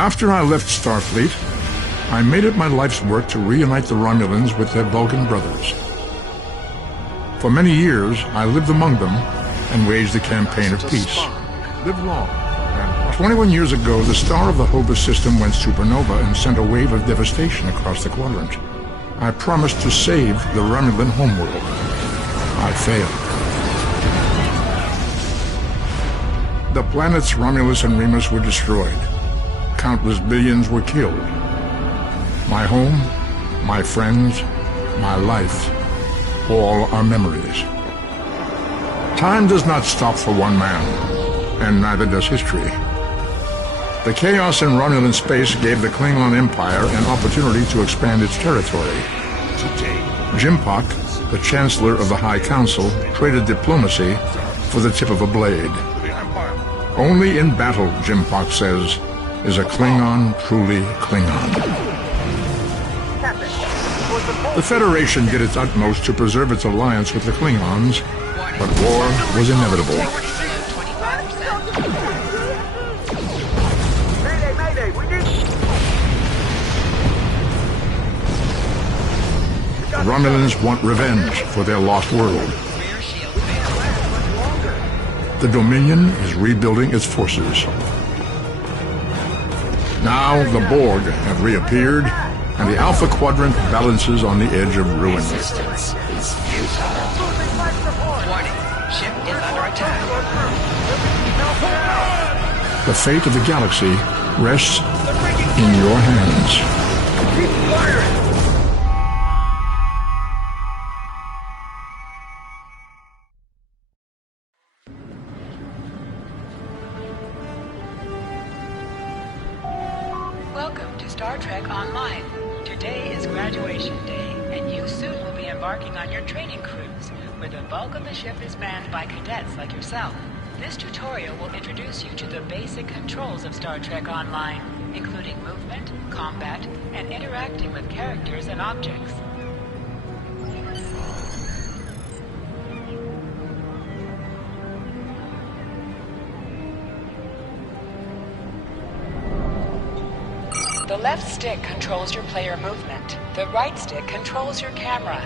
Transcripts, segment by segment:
After I left Starfleet, I made it my life's work to reunite the Romulans with their Vulcan brothers. For many years, I lived among them and waged a campaign of peace. Live long. 21 years ago, the star of the Hova system went supernova and sent a wave of devastation across the quadrant. I promised to save the Romulan homeworld. I failed. The planets Romulus and Remus were destroyed. Countless billions were killed. My home, my friends, my life, all are memories. Time does not stop for one man, and neither does history. The chaos in Romulan space gave the Klingon Empire an opportunity to expand its territory. Jimpak, the Chancellor of the High Council, traded diplomacy for the tip of a blade. Only in battle, Jimpak says, is a Klingon truly Klingon. The Federation did its utmost to preserve its alliance with the Klingons, but war was inevitable. The Romulans want revenge for their lost world. The Dominion is rebuilding its forces. Now the Borg have reappeared, and the Alpha Quadrant balances on the edge of ruin. Resistance is futile. Warning, ship is under attack. The fate of the galaxy rests in your hands. Keep firing! Welcome to Star Trek Online. Today is graduation day, and you soon will be embarking on your training cruise, where the bulk of the ship is manned by cadets like yourself. This tutorial will introduce you to the basic controls of Star Trek Online, including movement, combat, and interacting with characters and objects. The left stick controls your player movement. The right stick controls your camera.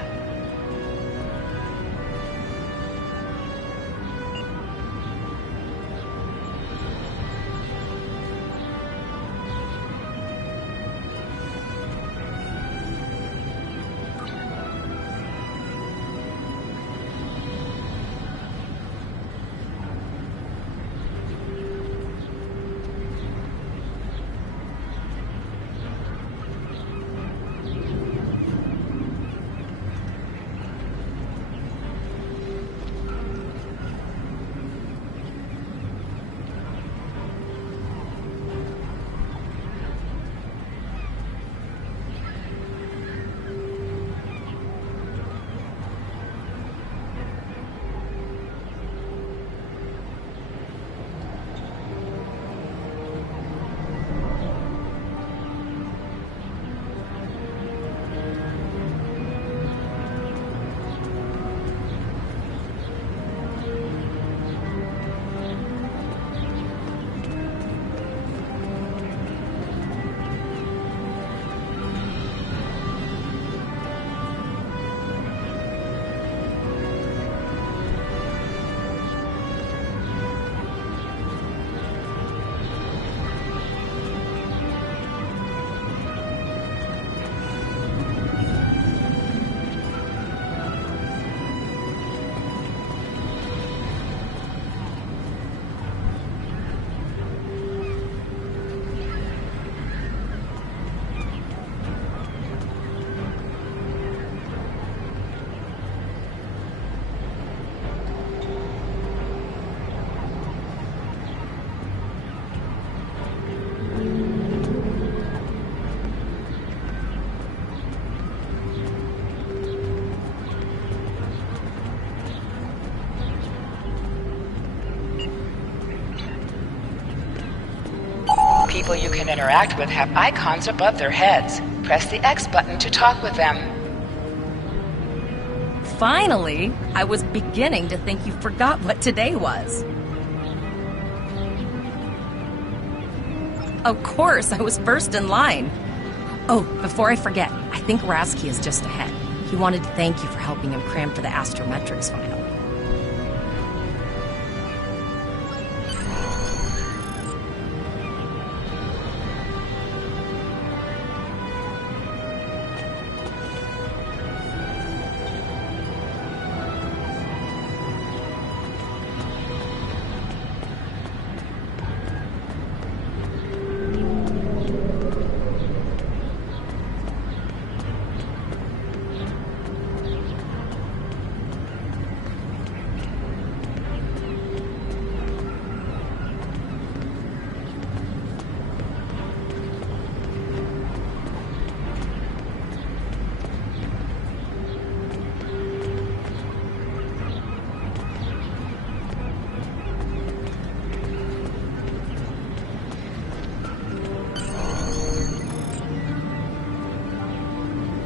People you can interact with have icons above their heads. Press the X button to talk with them. Finally! I was beginning to think you forgot what today was. Of course, I was first in line. Oh, before I forget, I think Rasky is just ahead. He wanted to thank you for helping him cram for the astrometrics final.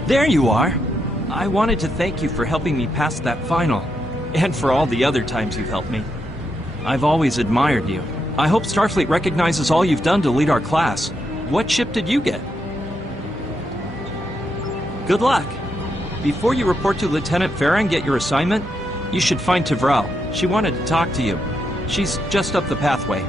There you are! I wanted to thank you for helping me pass that final, and for all the other times you've helped me. I've always admired you. I hope Starfleet recognizes all you've done to lead our class. What ship did you get? Good luck! Before you report to Lieutenant Farah and get your assignment, you should find Tvrel. She wanted to talk to you. She's just up the pathway.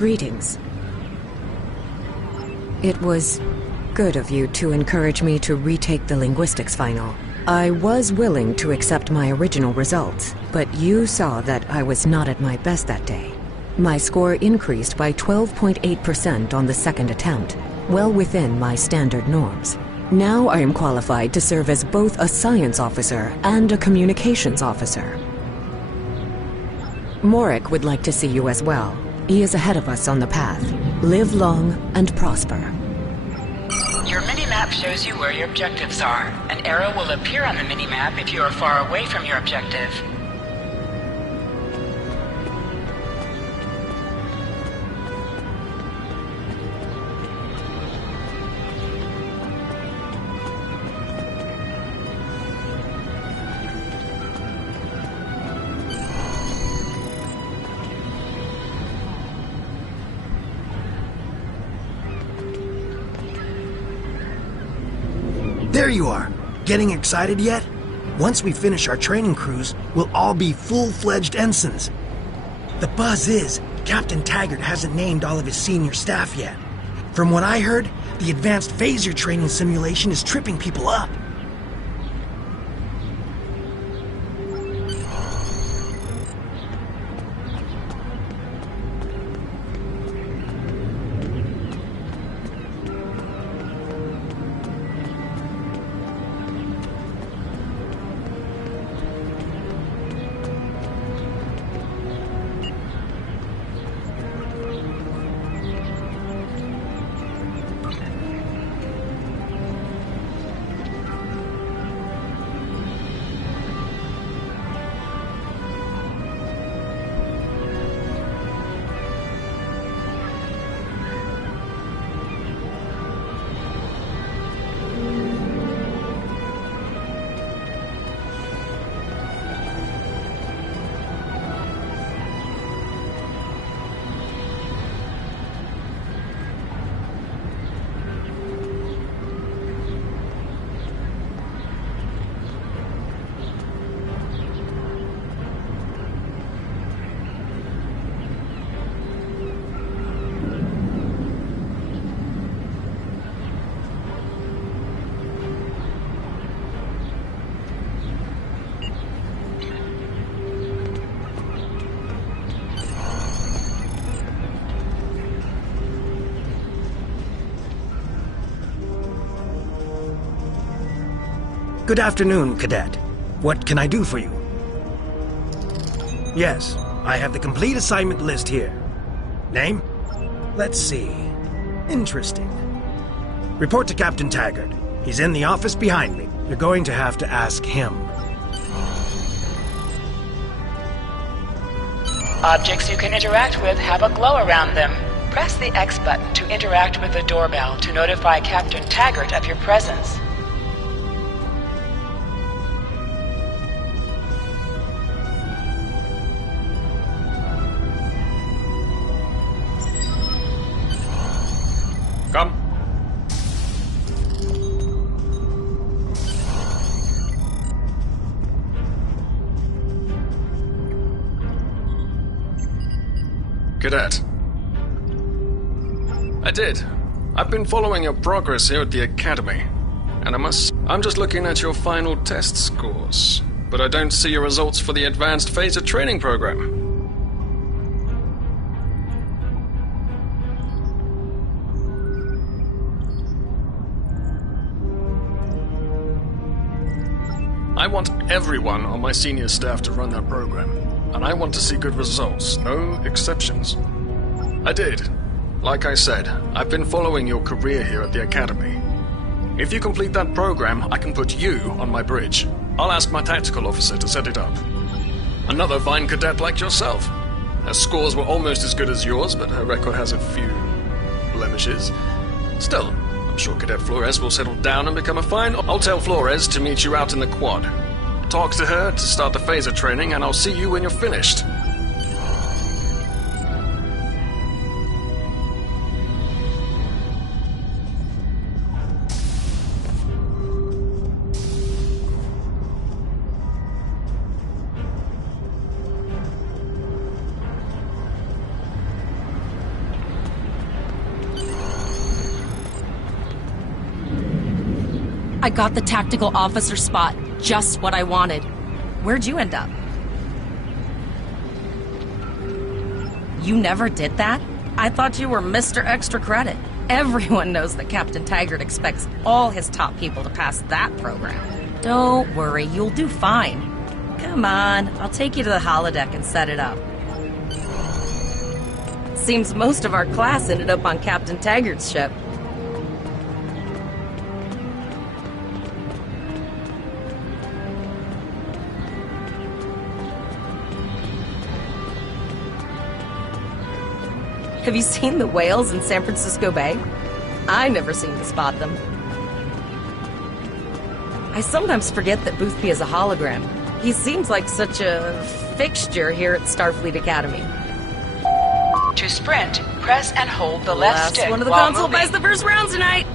Greetings. It was good of you to encourage me to retake the linguistics final. I was willing to accept my original results, but you saw that I was not at my best that day. My score increased by 12.8% on the second attempt, well within my standard norms. Now I am qualified to serve as both a science officer and a communications officer. Morik would like to see you as well. He is ahead of us on the path. Live long and prosper. Your mini-map shows you where your objectives are. An arrow will appear on the mini-map if you are far away from your objective. There you are! Getting excited yet? Once we finish our training cruise, we'll all be full-fledged ensigns. The buzz is, Captain Taggart hasn't named all of his senior staff yet. From what I heard, the advanced phaser training simulation is tripping people up. Good afternoon, Cadet. What can I do for you? Yes, I have the complete assignment list here. Name? Let's see. Interesting. Report to Captain Taggart. He's in the office behind me. You're going to have to ask him. Objects you can interact with have a glow around them. Press the X button to interact with the doorbell to notify Captain Taggart of your presence. Come. Cadet. I did. I've been following your progress here at the Academy. And I'm just looking at your final test scores. But I don't see your results for the Advanced Phaser Training Program. I want everyone on my senior staff to run that program. And I want to see good results, no exceptions. I did. Like I said, I've been following your career here at the Academy. If you complete that program, I can put you on my bridge. I'll ask my tactical officer to set it up. Another fine cadet like yourself. Her scores were almost as good as yours, but her record has a few blemishes. Still, I'm sure Cadet Flores will settle down and become a fine... I'll tell Flores to meet you out in the quad. Talk to her to start the phaser training, and I'll see you when you're finished. I got the tactical officer spot. Just what I wanted. Where'd you end up? You never did that? I thought you were Mr. Extra Credit. Everyone knows that Captain Taggart expects all his top people to pass that program. Don't worry, you'll do fine. Come on, I'll take you to the holodeck and set it up. Seems most of our class ended up on Captain Taggart's ship. Have you seen the whales in San Francisco Bay? I never seem to spot them. I sometimes forget that Boothby is a hologram. He seems like such a fixture here at Starfleet Academy. To sprint, press and hold the left stick one of the while console moving. buys the first round tonight!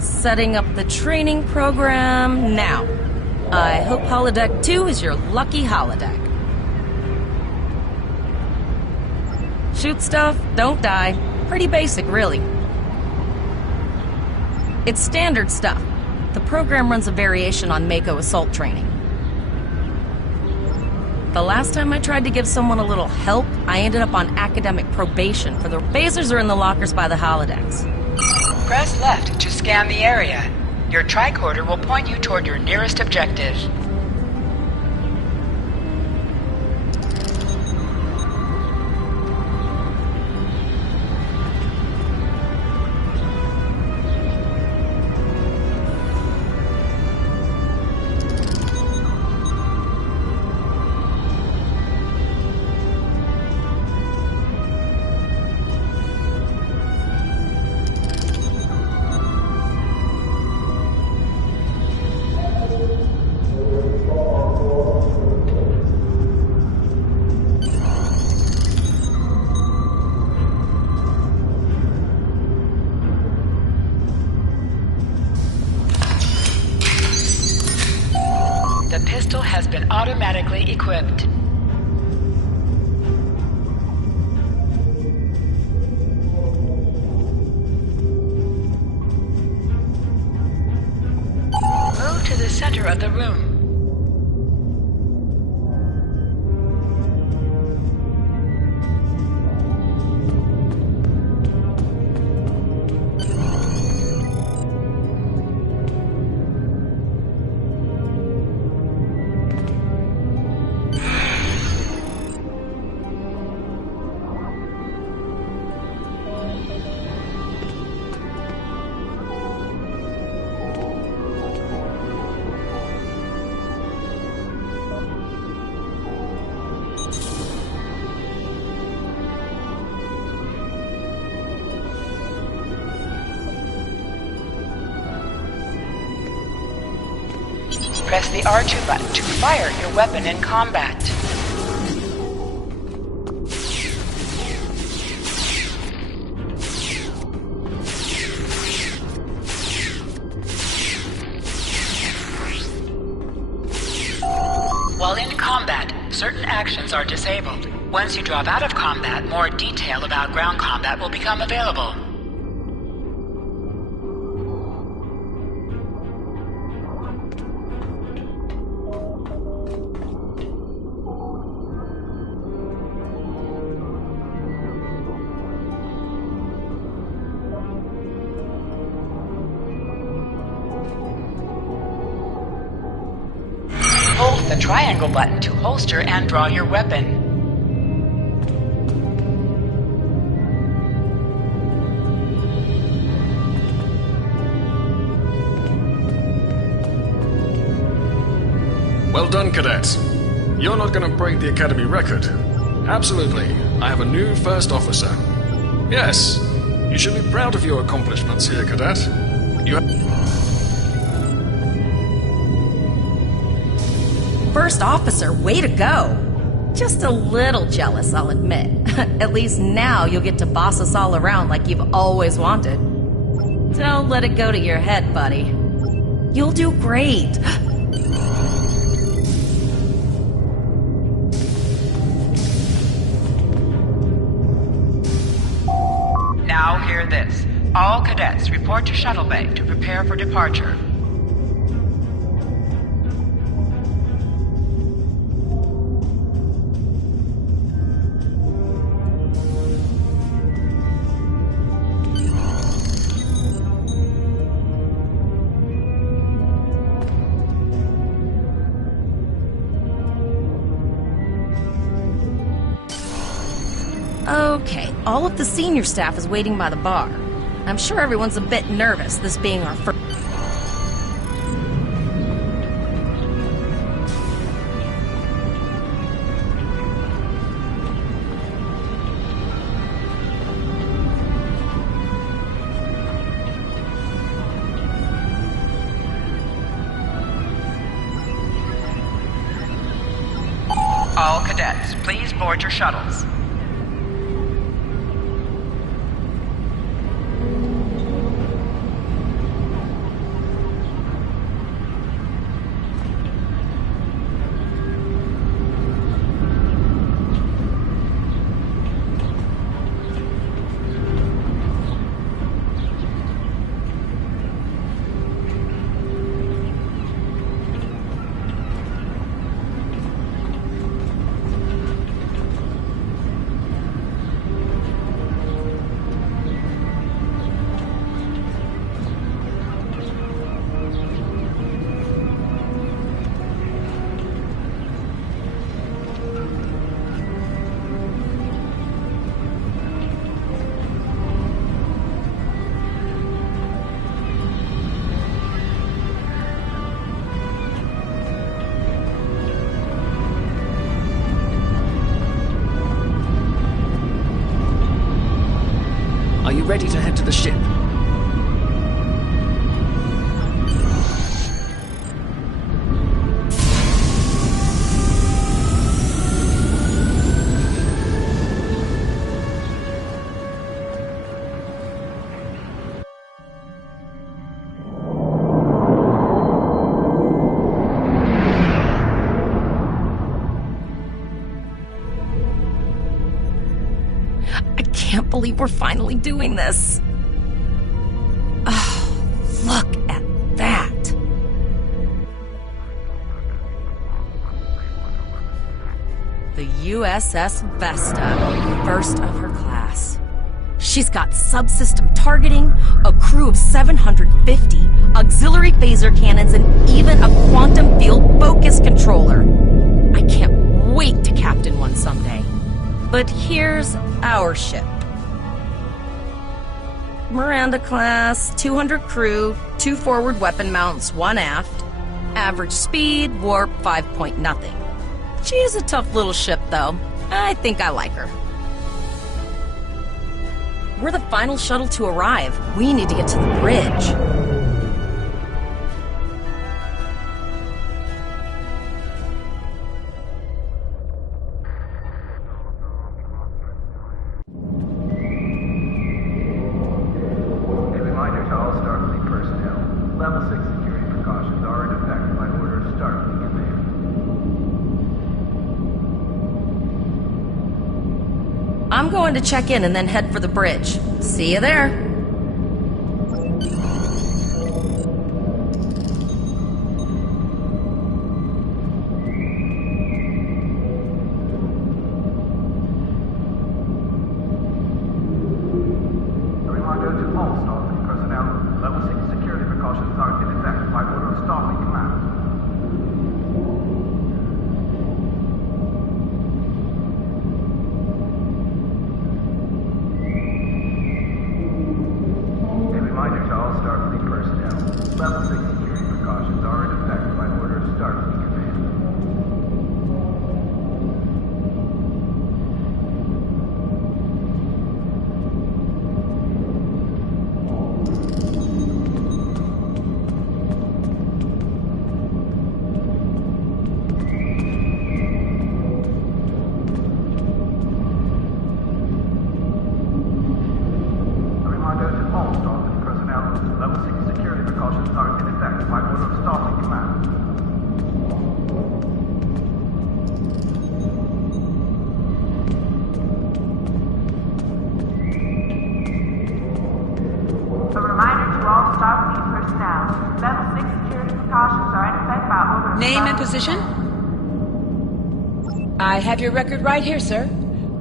Setting up the training program now. I hope Holodeck 2 is your lucky holodeck. Shoot stuff, don't die. Pretty basic, really. It's standard stuff. The program runs a variation on Mako assault training. The last time I tried to give someone a little help, I ended up on academic probation for the... Phasers are in the lockers by the holodecks. Press left to scan the area. Your tricorder will point you toward your nearest objective. The pistol has been automatically equipped. Move to the center of the room. press the R2 button to fire your weapon in combat. While in combat, certain actions are disabled. Once you drop out of combat, more detail about ground combat will become available. Hold the triangle button to holster and draw your weapon. Well done, cadets. You're not gonna break the Academy record. Absolutely. I have a new first officer. Yes, you should be proud of your accomplishments here, cadet. You First officer, way to go! Just a little jealous, I'll admit. At least now you'll get to boss us all around like you've always wanted. Don't let it go to your head, buddy. You'll do great. Now hear this. All cadets report to Shuttle Bay to prepare for departure. Okay, all of the senior staff is waiting by the bar. I'm sure everyone's a bit nervous, this being our first... All cadets, please board your shuttles. Are you ready to head to the ship? I can't believe we're finally doing this. Oh, look at that. The USS Vesta, first of her class. She's got subsystem targeting, a crew of 750, auxiliary phaser cannons, and even a quantum field focus controller. I can't wait to captain one someday. But here's our ship. Miranda class, 200 crew, 2 forward weapon mounts, 1 aft. Average speed, warp 5.0. She's a tough little ship, though. I think I like her. We're the final shuttle to arrive. We need to get to the bridge. I'm going to check in and then head for the bridge. See you there. Name and position? I have your record right here, sir.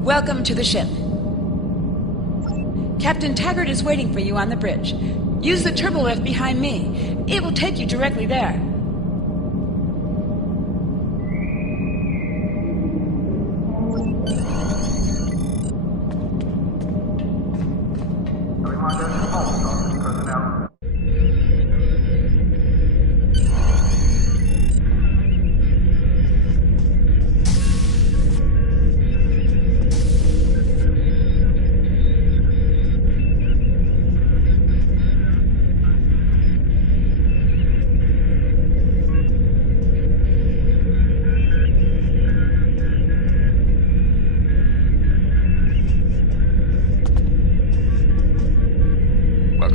Welcome to the ship. Captain Taggart is waiting for you on the bridge. Use the turbo lift behind me. It will take you directly there.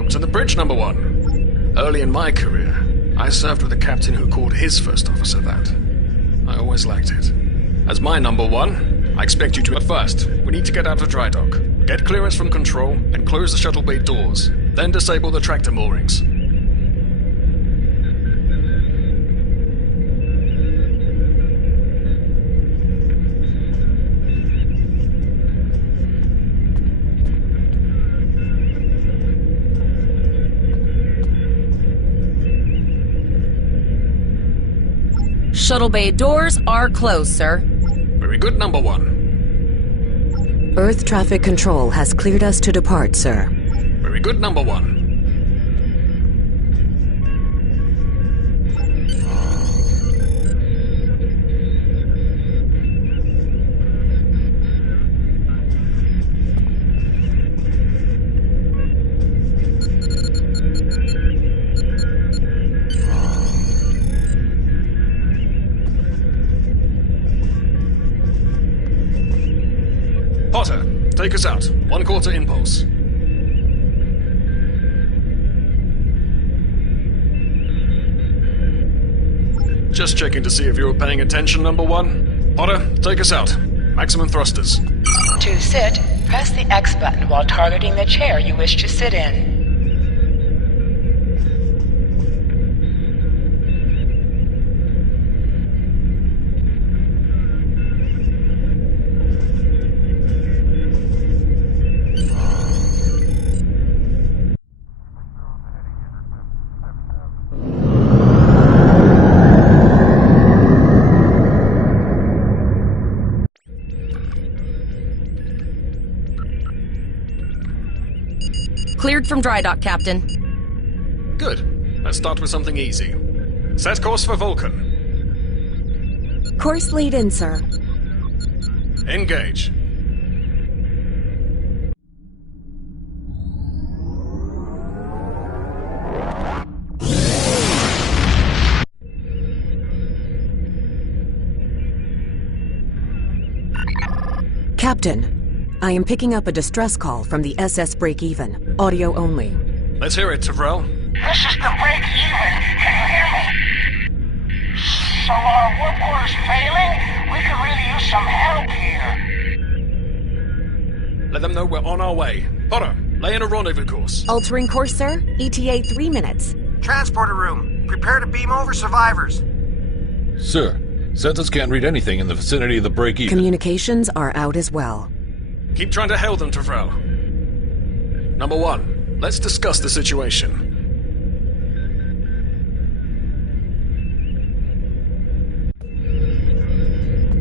To the bridge, number one. Early in my career, I served with a captain who called his first officer that. I always liked it. As my number one, I expect you to... But first, we need to get out of dry dock, get clearance from control, and close the shuttle bay doors. Then disable the tractor moorings. Shuttle bay doors are closed, sir. Very good, number one. Earth traffic control has cleared us to depart, sir. Very good, number one. Potter, take us out. 1/4 impulse. Just checking to see if you were paying attention, number one. Potter, take us out. Maximum thrusters. To sit, press the X button while targeting the chair you wish to sit in. Cleared from dry dock, Captain. Good. Let's start with something easy. Set course for Vulcan. Course lead in, sir. Engage. Captain, I am picking up a distress call from the SS Break-Even. Audio only. Let's hear it, Tavrel. This is the Break-Even. Can you hear me? So our warp core is failing? We could really use some help here. Let them know we're on our way. Potter, lay in a rendezvous course. Altering course, sir. ETA 3 minutes. Transporter room. Prepare to beam over survivors. Sir, sensors can't read anything in the vicinity of the break-even. Communications are out as well. Keep trying to hail them, Tyrell. Number 1, let's discuss the situation.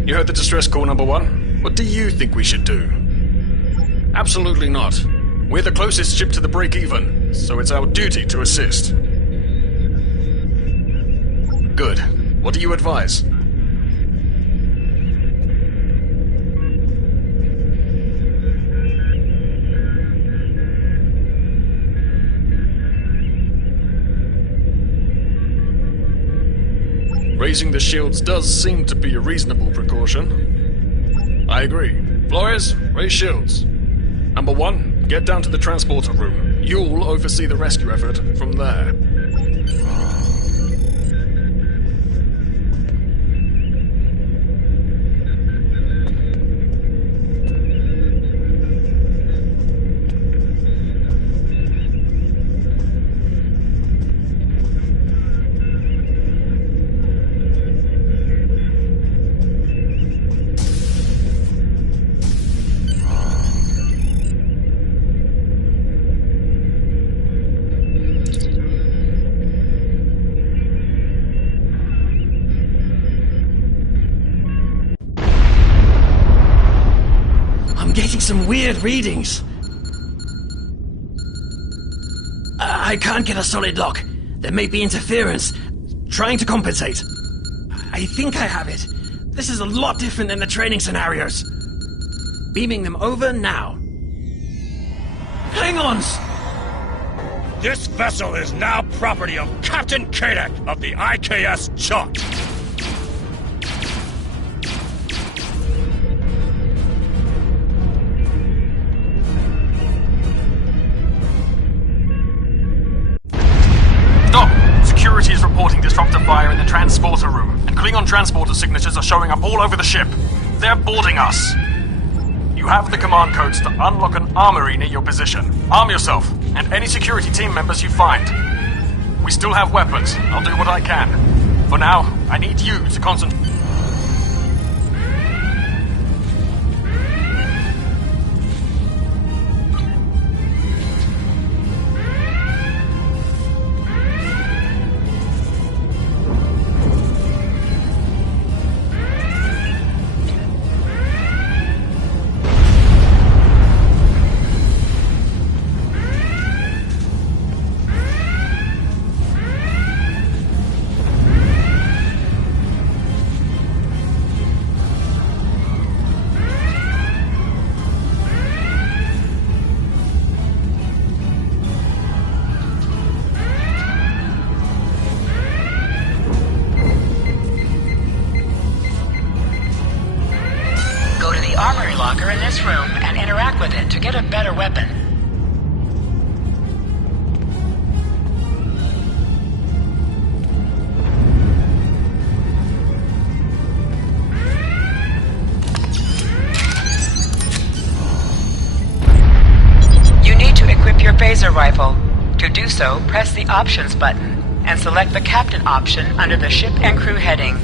You heard the distress call, Number 1? What do you think we should do? Absolutely not. We're the closest ship to the break-even, so it's our duty to assist. Good. What do you advise? Raising the shields does seem to be a reasonable precaution. I agree. Flores, raise shields. Number 1, get down to the transporter room. You'll oversee the rescue effort from there. I'm getting some weird readings. I can't get a solid lock. There may be interference. Trying to compensate. I think I have it. This is a lot different than the training scenarios. Beaming them over now. Hang on! This vessel is now property of Captain Kadek of the IKS Chalk. Security is reporting disruptor fire in the transporter room, and Klingon transporter signatures are showing up all over the ship. They're boarding us. You have the command codes to unlock an armory near your position. Arm yourself, and any security team members you find. We still have weapons. I'll do what I can. For now, I need you to concentrate. locker in this room and interact with it to get a better weapon. You need to equip your phaser rifle. To do so, press the Options button and select the Captain option under the Ship and Crew heading.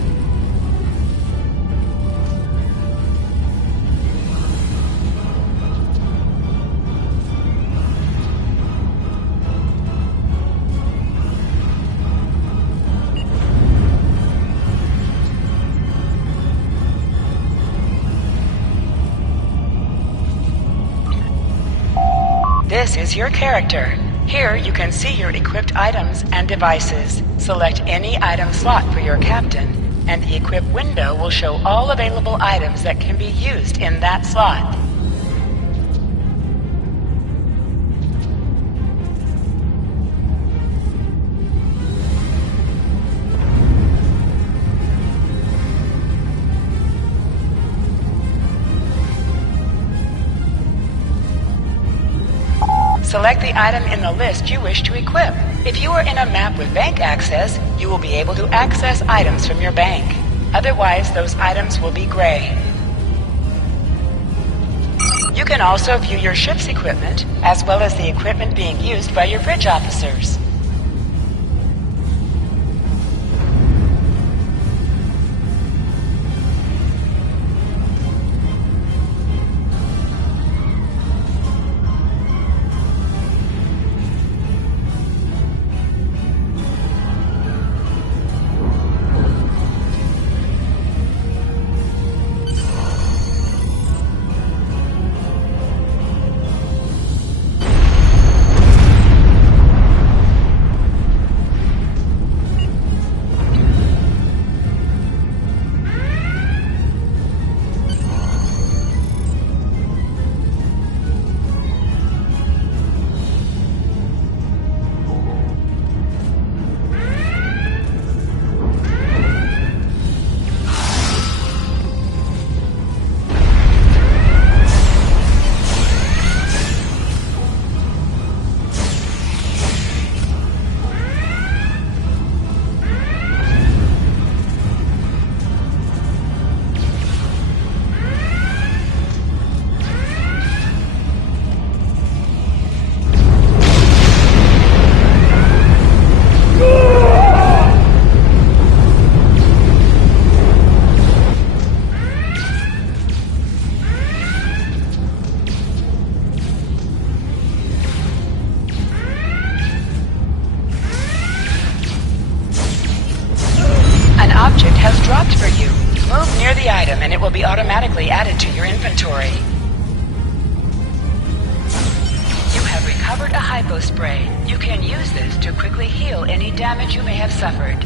This is your character. Here you can see your equipped items and devices. Select any item slot for your captain, and the equip window will show all available items that can be used in that slot. Select the item in the list you wish to equip. If you are in a map with bank access, you will be able to access items from your bank. Otherwise, those items will be gray. You can also view your ship's equipment, as well as the equipment being used by your bridge officers. Object has dropped for you. Move near the item and it will be automatically added to your inventory. You have recovered a hypo spray. You can use this to quickly heal any damage you may have suffered.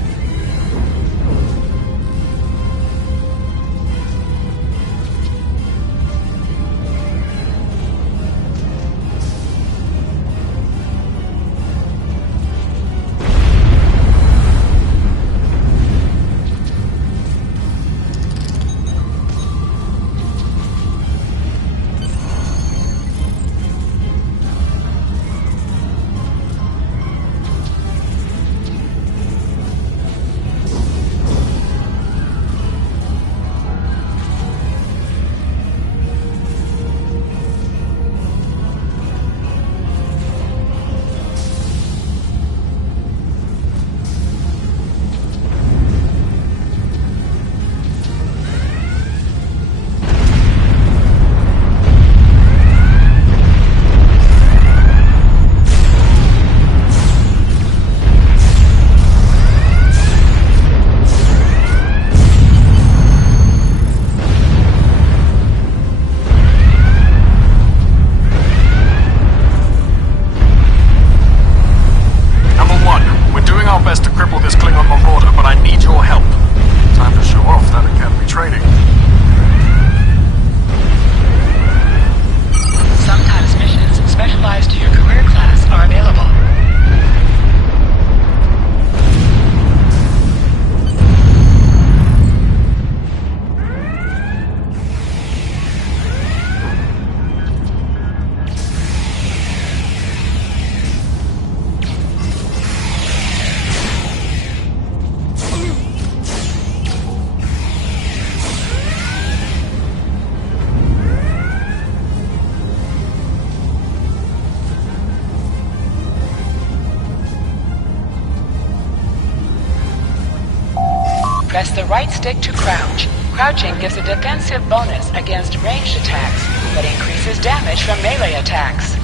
Press the right stick to crouch. Crouching gives a defensive bonus against ranged attacks, but increases damage from melee attacks.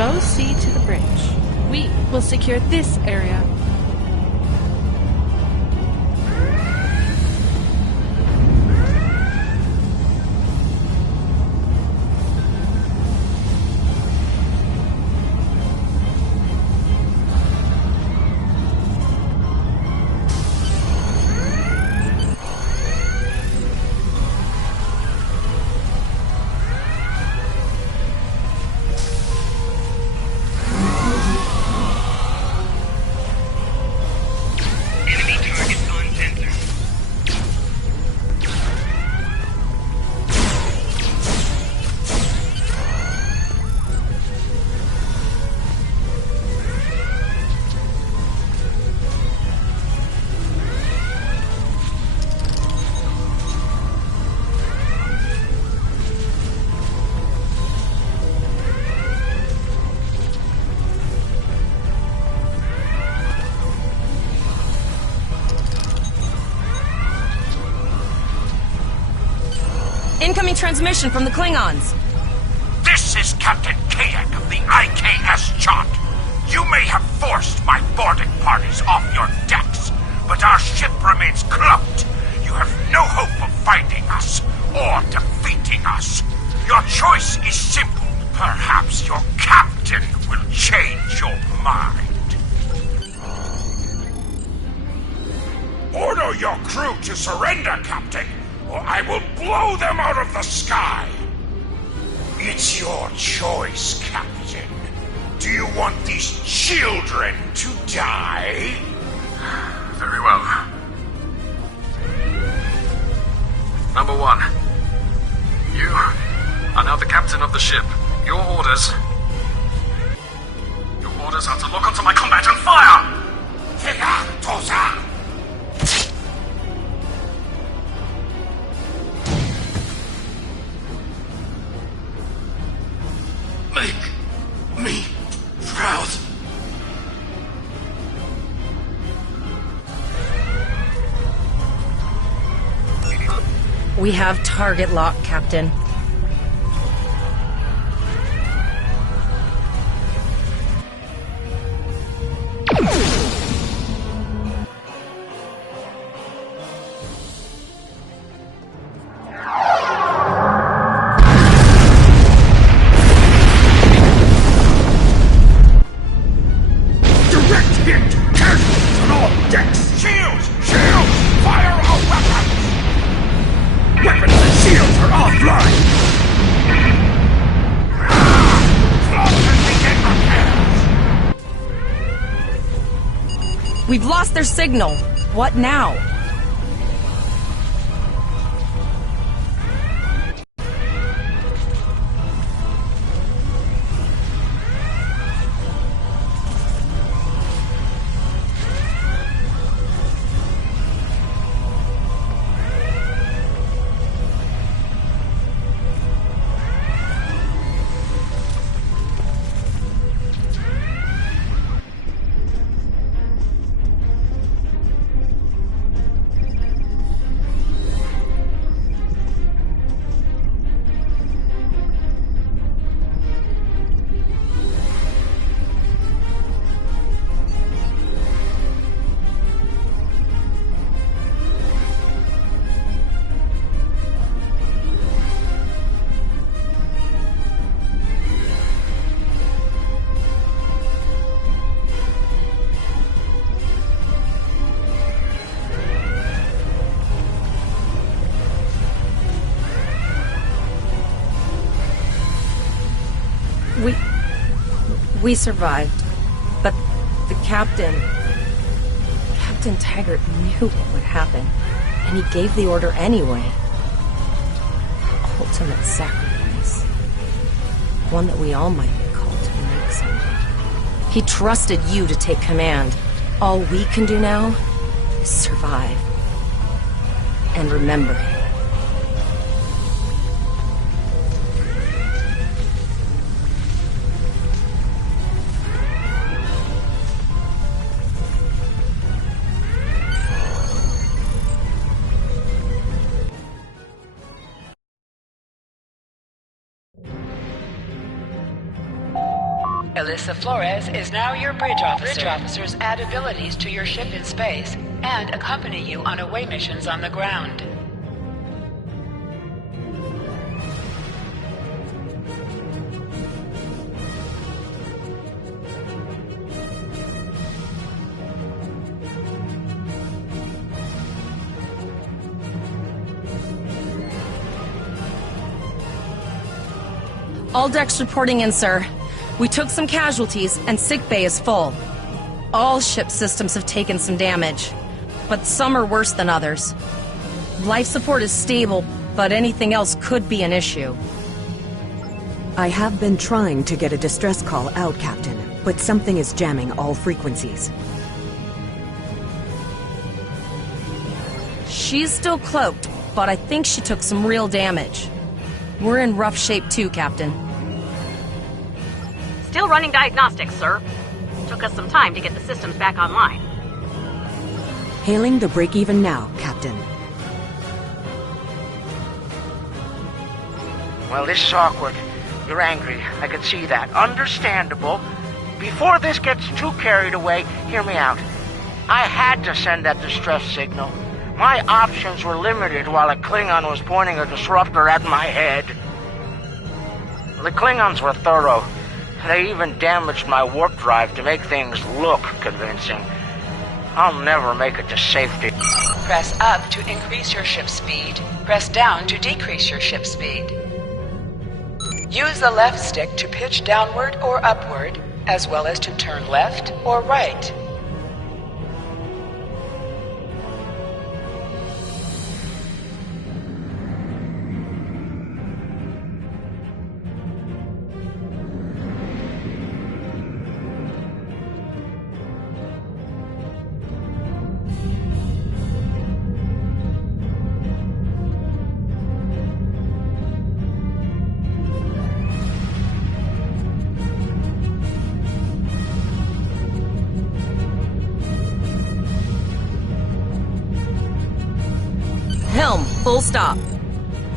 Go see to the bridge. We will secure this area. Incoming transmission from the Klingons. This is Captain Kadek of the IKS Chant. You may have forced my boarding parties off your decks, but our ship remains cloaked. You have no hope of finding us or defeating us. Your choice is simple. Perhaps your captain will change your mind. Order your crew to surrender, Captain, or I will blow them out of the sky! It's your choice, Captain. Do you want these children to die? Very well. Number 1. You are now the captain of the ship. Your orders... Your orders are to lock onto my combat and fire! Tiga Tosa! Make me proud. We have target lock, Captain. We've lost their signal. What now? We survived, but the Captain Taggart knew what would happen, and he gave the order anyway. Ultimate sacrifice. One that we all might be called to make someday. He trusted you to take command. All we can do now is survive. And remember him. Alyssa Flores is now your bridge officer. Bridge officers add abilities to your ship in space and accompany you on away missions on the ground. All decks reporting in, sir. We took some casualties, and sickbay is full. All ship systems have taken some damage, but some are worse than others. Life support is stable, but anything else could be an issue. I have been trying to get a distress call out, Captain, but something is jamming all frequencies. She's still cloaked, but I think she took some real damage. We're in rough shape too, Captain. Still running diagnostics, sir. Took us some time to get the systems back online. Hailing the break-even now, Captain. Well, this is awkward. You're angry. I can see that. Understandable. Before this gets too carried away, hear me out. I had to send that distress signal. My options were limited while a Klingon was pointing a disruptor at my head. The Klingons were thorough. They even damaged my warp drive to make things look convincing. I'll never make it to safety. Press up to increase your ship speed. Press down to decrease your ship speed. Use the left stick to pitch downward or upward, as well as to turn left or right. Helm, full stop.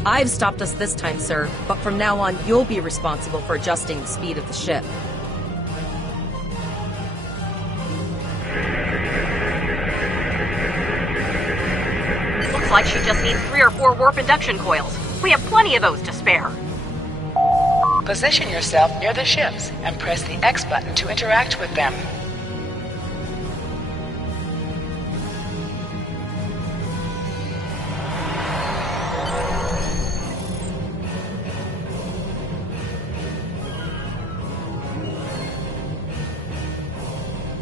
I've stopped us this time, sir, but from now on, you'll be responsible for adjusting the speed of the ship. Looks like she just needs 3 or 4 warp induction coils. We have plenty of those to spare. Position yourself near the ships and press the X button to interact with them.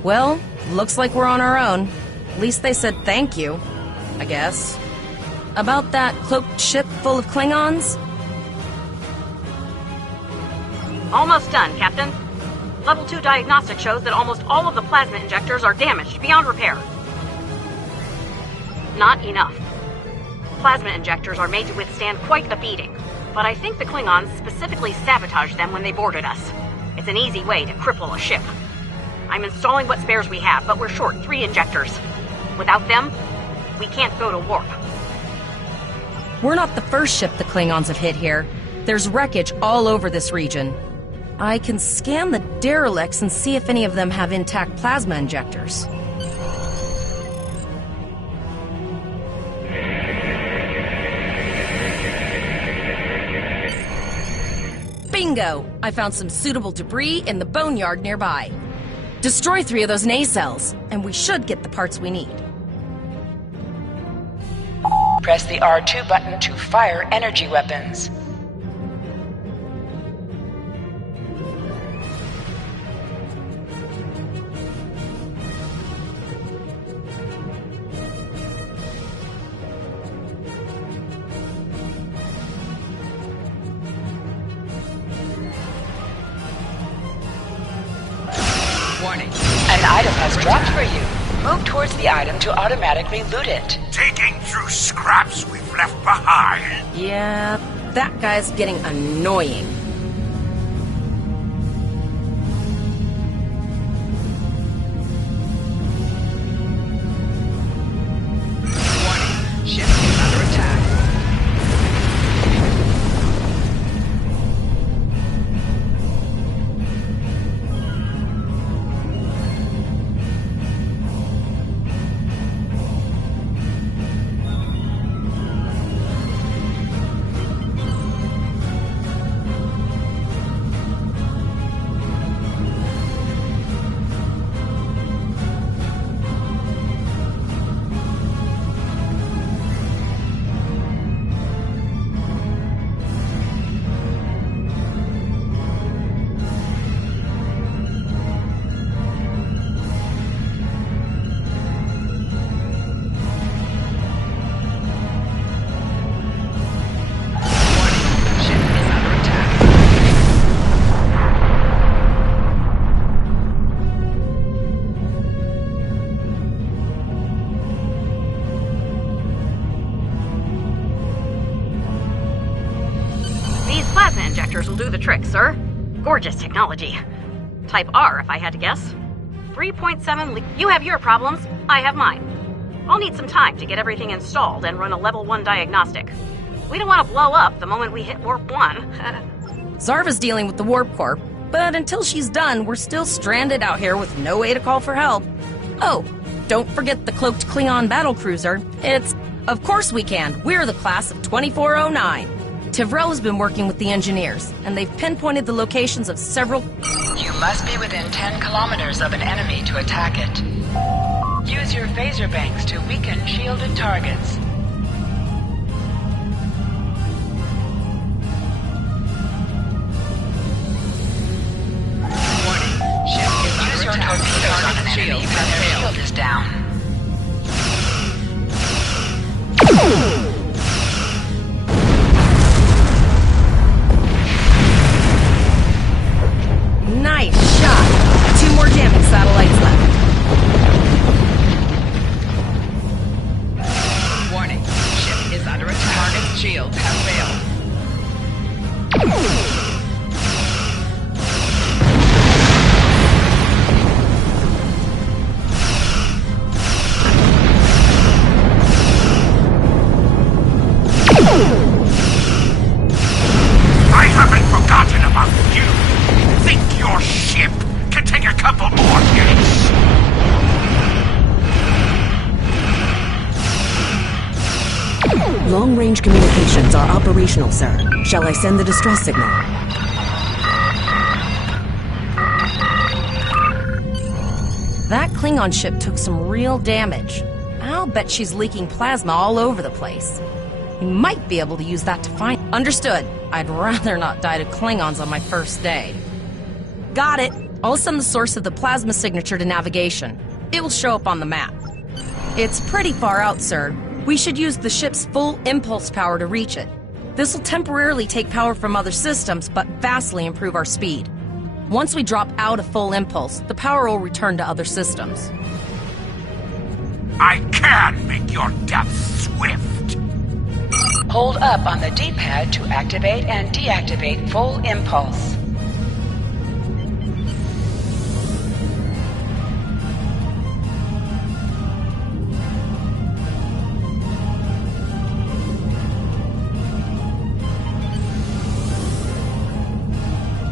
Well, looks like we're on our own. At least they said thank you, I guess. About that cloaked ship full of Klingons? Almost done, Captain. Level 2 diagnostic shows that almost all of the plasma injectors are damaged beyond repair. Not enough. Plasma injectors are made to withstand quite a beating, but I think the Klingons specifically sabotaged them when they boarded us. It's an easy way to cripple a ship. I'm installing what spares we have, but we're short 3 injectors. Without them, we can't go to warp. We're not the first ship the Klingons have hit here. There's wreckage all over this region. I can scan the derelicts and see if any of them have intact plasma injectors. Bingo! I found some suitable debris in the boneyard nearby. Destroy 3 of those nacelles, and we should get the parts we need. Press the R2 button to fire energy weapons. Warning. An item has dropped for you. Move towards the item to automatically loot it. Digging through scraps we've left behind. Yeah, that guy's getting annoying. Warning. Ship is under attack. injectors will do the trick, sir. Gorgeous technology. Type R, if I had to guess. 3.7 You have your problems, I have mine. I'll need some time to get everything installed and run a level 1 diagnostic. We don't want to blow up the moment we hit warp 1. Zarva's dealing with the warp core, but until she's done, we're still stranded out here with no way to call for help. Oh, don't forget the cloaked Klingon battlecruiser. Of course we can. We're the class of 2409. Tivrel's been working with the engineers, and they've pinpointed the locations of several... You must be within 10 kilometers of an enemy to attack it. Use your phaser banks to weaken shielded targets. Warning. Ship is under attack. Use your torpedoes on an enemy when their shield is down. Nice shot! 2 more jamming satellites left. Warning. Ship is under attack. Target's shields have failed. I haven't forgotten about you. Think your ship can take a couple more hits? Long-range communications are operational, sir. Shall I send the distress signal? That Klingon ship took some real damage. I'll bet she's leaking plasma all over the place. We might be able to use that to find... Understood. I'd rather not die to Klingons on my first day. Got it. I'll send the source of the plasma signature to navigation. It will show up on the map. It's pretty far out, sir. We should use the ship's full impulse power to reach it. This will temporarily take power from other systems, but vastly improve our speed. Once we drop out of full impulse, the power will return to other systems. I can make your death swift. Hold up on the D-pad to activate and deactivate full impulse.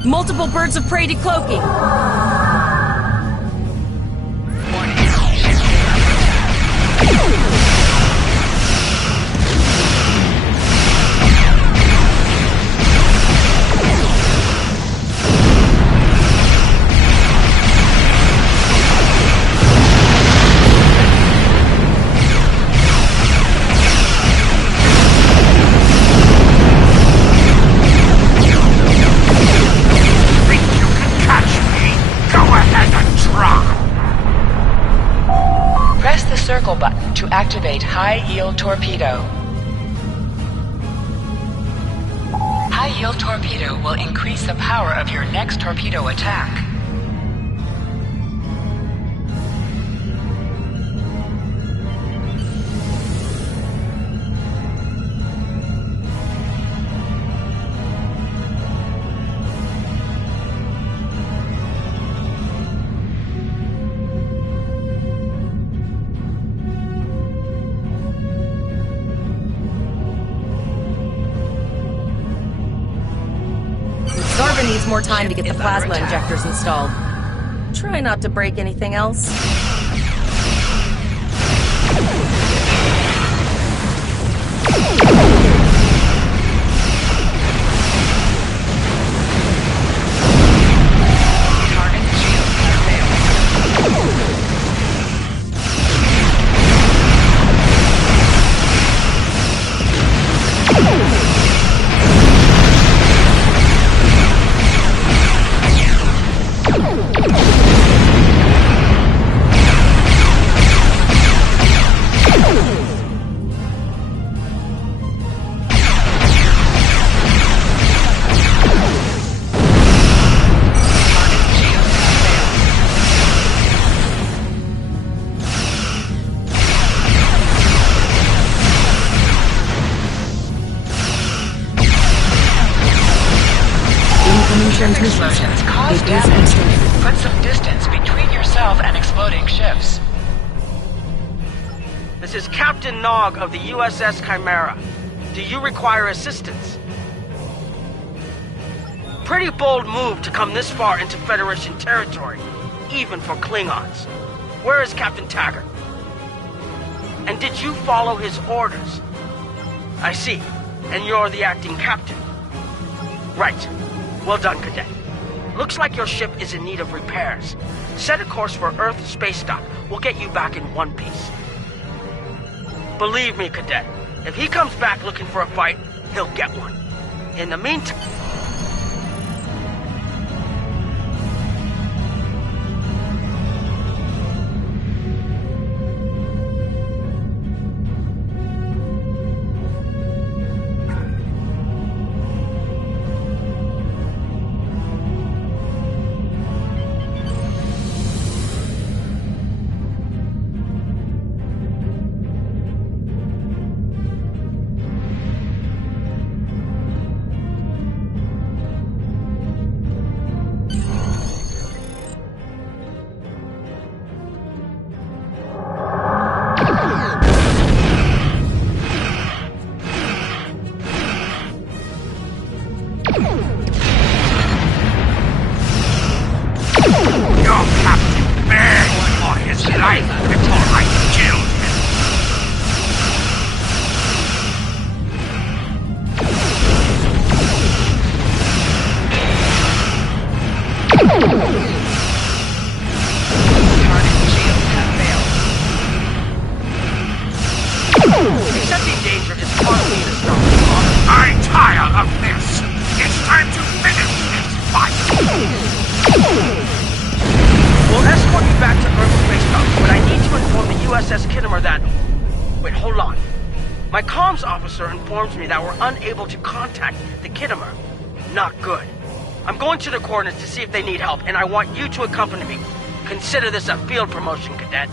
Multiple birds of prey decloaking. Press the circle button to activate high-yield torpedo. High-yield torpedo will increase the power of your next torpedo attack. Zarva needs more time to get the plasma injectors installed. Try not to break anything else. Ship transmission. explosions cause It is damage. unstable. Put some distance between yourself and exploding ships. This is Captain Nog of the USS Chimera. Do you require assistance? Pretty bold move to come this far into Federation territory, even for Klingons. Where is Captain Taggart? And did you follow his orders? I see. And you're the acting captain. Right. Well done, Cadet. Looks like your ship is in need of repairs. Set a course for Earth space dock. We'll get you back in one piece. Believe me, Cadet, if he comes back looking for a fight, he'll get one. In the meantime... Your captain begged for his life before I killed Accepting danger is part of being a star. I'm tired of this. It's time to finish this fight. We'll escort you back to Earth Space Dock, but I need to inform the USS Kittimer that... Wait, hold on. My comms officer informs me that we're unable to contact the Kittimer. Not good. I'm going to the coordinates to see if they need help, and I want you to accompany me. Consider this a field promotion, Cadet.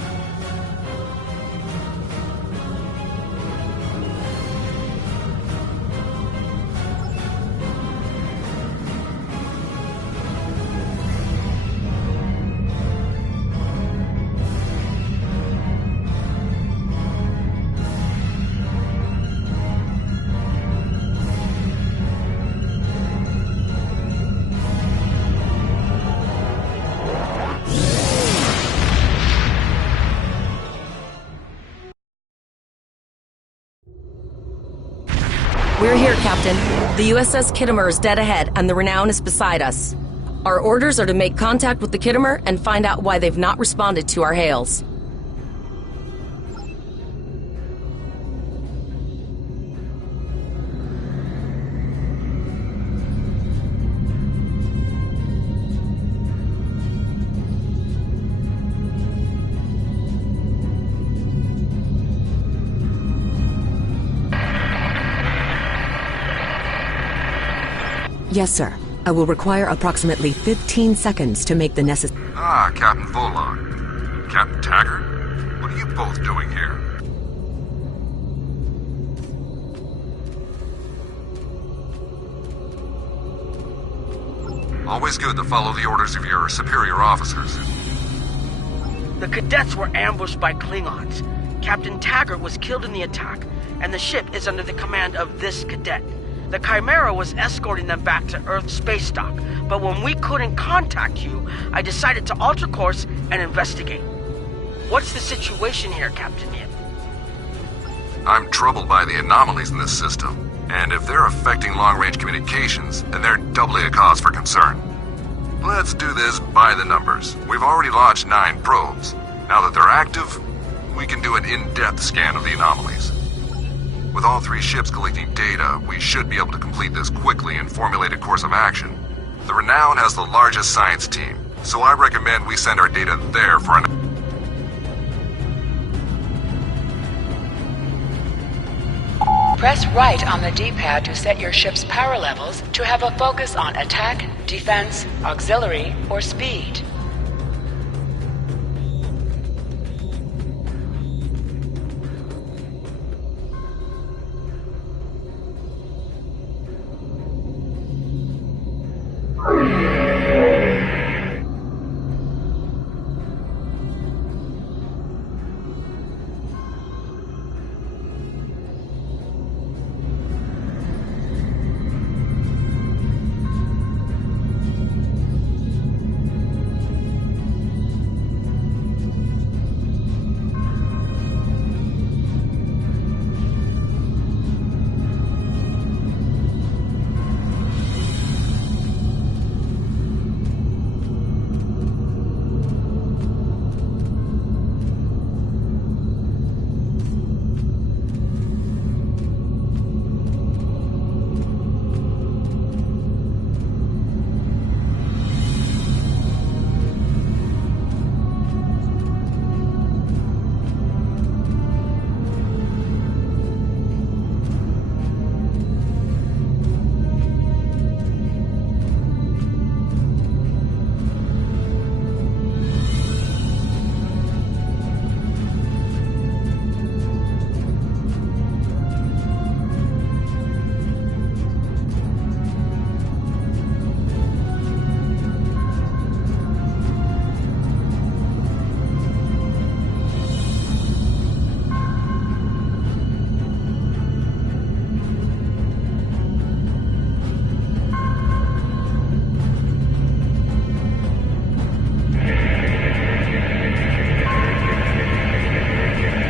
We're here, Captain. The USS Kittimer is dead ahead, and the Renown is beside us. Our orders are to make contact with the Kittimer and find out why they've not responded to our hails. Yes, sir. I will require approximately 15 seconds to make the necessary... Ah, Captain Volog. Captain Taggart? What are you both doing here? Always good to follow the orders of your superior officers. The cadets were ambushed by Klingons. Captain Taggart was killed in the attack, and the ship is under the command of this cadet. The Chimera was escorting them back to Earth space dock, but when we couldn't contact you, I decided to alter course and investigate. What's the situation here, Captain Yip? I'm troubled by the anomalies in this system, and if they're affecting long-range communications, then they're doubly a cause for concern. Let's do this by the numbers. We've already launched 9 probes. Now that they're active, we can do an in-depth scan of the anomalies. With all 3 ships collecting data, we should be able to complete this quickly and formulate a course of action. The Renown has the largest science team, so I recommend we send our data there for an... Press right on the D-pad to set your ship's power levels to have a focus on attack, defense, auxiliary, or speed.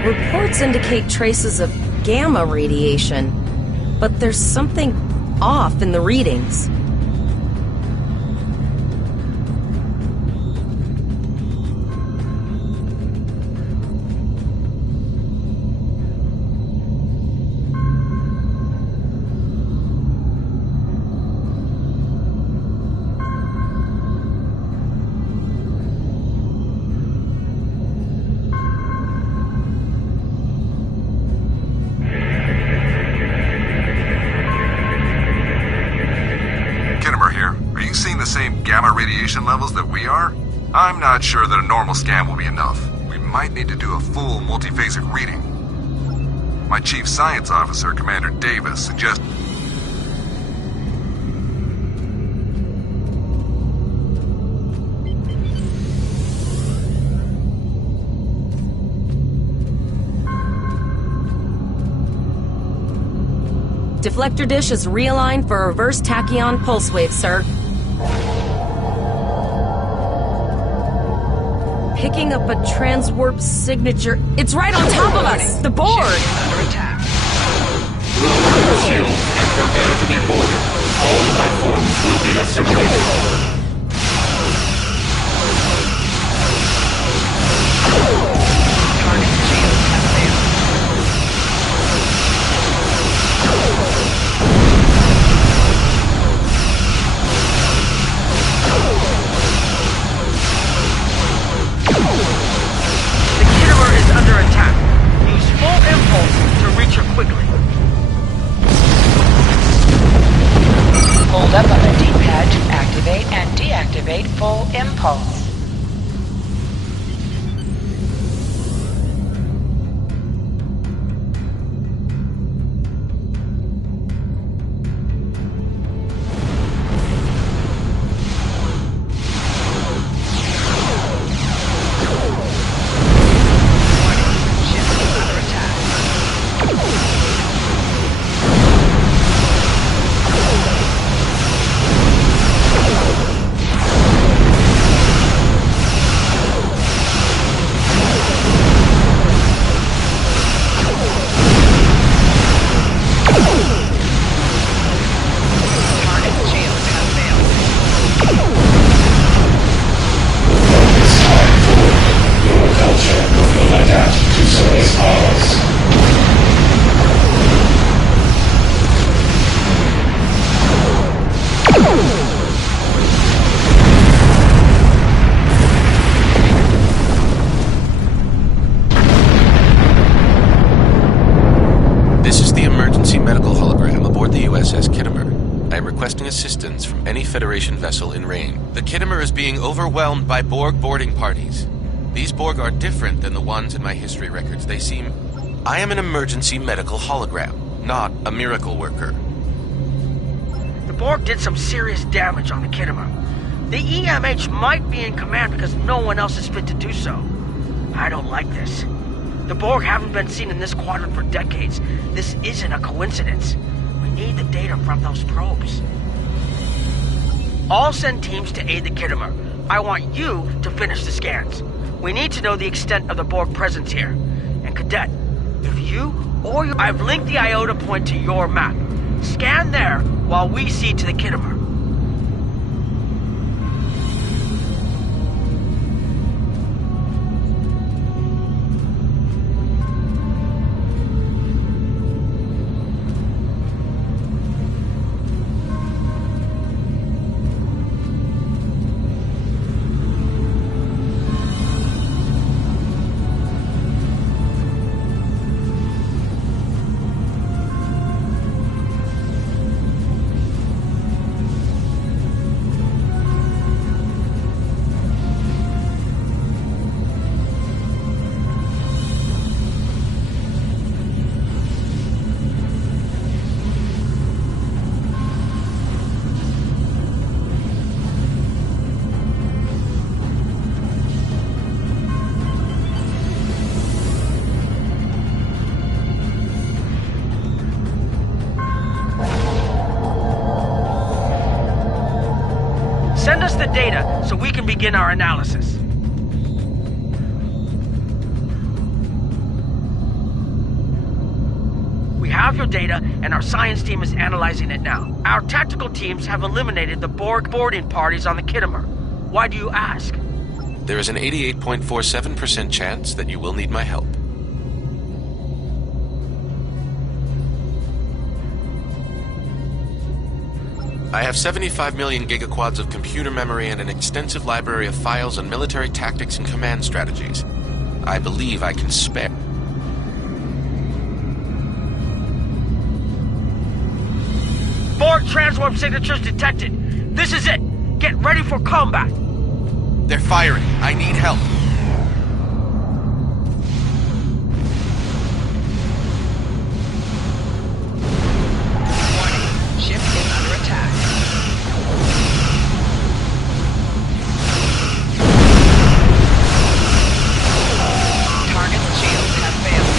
Reports indicate traces of gamma radiation, but there's something off in the readings. Radiation levels that we are? I'm not sure that a normal scan will be enough. We might need to do a full multiphasic reading. My chief science officer, Commander Davis, suggests... Deflector dish is realigned for a reverse tachyon pulse wave, sir. Picking up a transwarp signature. It's right on top of us! The board! Under attack. Shield and prepare to be boarded. All platforms will be assimilated. Target shield has failed. Under attack. Use full impulse to reach her quickly. Hold up on the D-pad to activate and deactivate full impulse. Assistance from any Federation vessel in range. The Kittimer is being overwhelmed by Borg boarding parties. These Borg are different than the ones in my history records. They seem... I am an emergency medical hologram, not a miracle worker. The Borg did some serious damage on the Kittimer. The EMH might be in command because no one else is fit to do so. I don't like this. The Borg haven't been seen in this quadrant for decades. This isn't a coincidence. We need the data from those probes. I'll send teams to aid the Kittimer. I want you to finish the scans. We need to know the extent of the Borg presence here. And Cadet, if you or you... I've linked the Iota point to your map. Scan there while we see to the Kittimer. Send us the data so we can begin our analysis. We have your data, and our science team is analyzing it now. Our tactical teams have eliminated the Borg boarding parties on the Kittimer. Why do you ask? There is an 88.47% chance that you will need my help. I have 75 million gigaquads of computer memory and an extensive library of files on military tactics and command strategies. I believe I can spare. Borg transwarp signatures detected. This is it. Get ready for combat. They're firing. I need help. Warning. Ship is under attack. Target's shields have failed.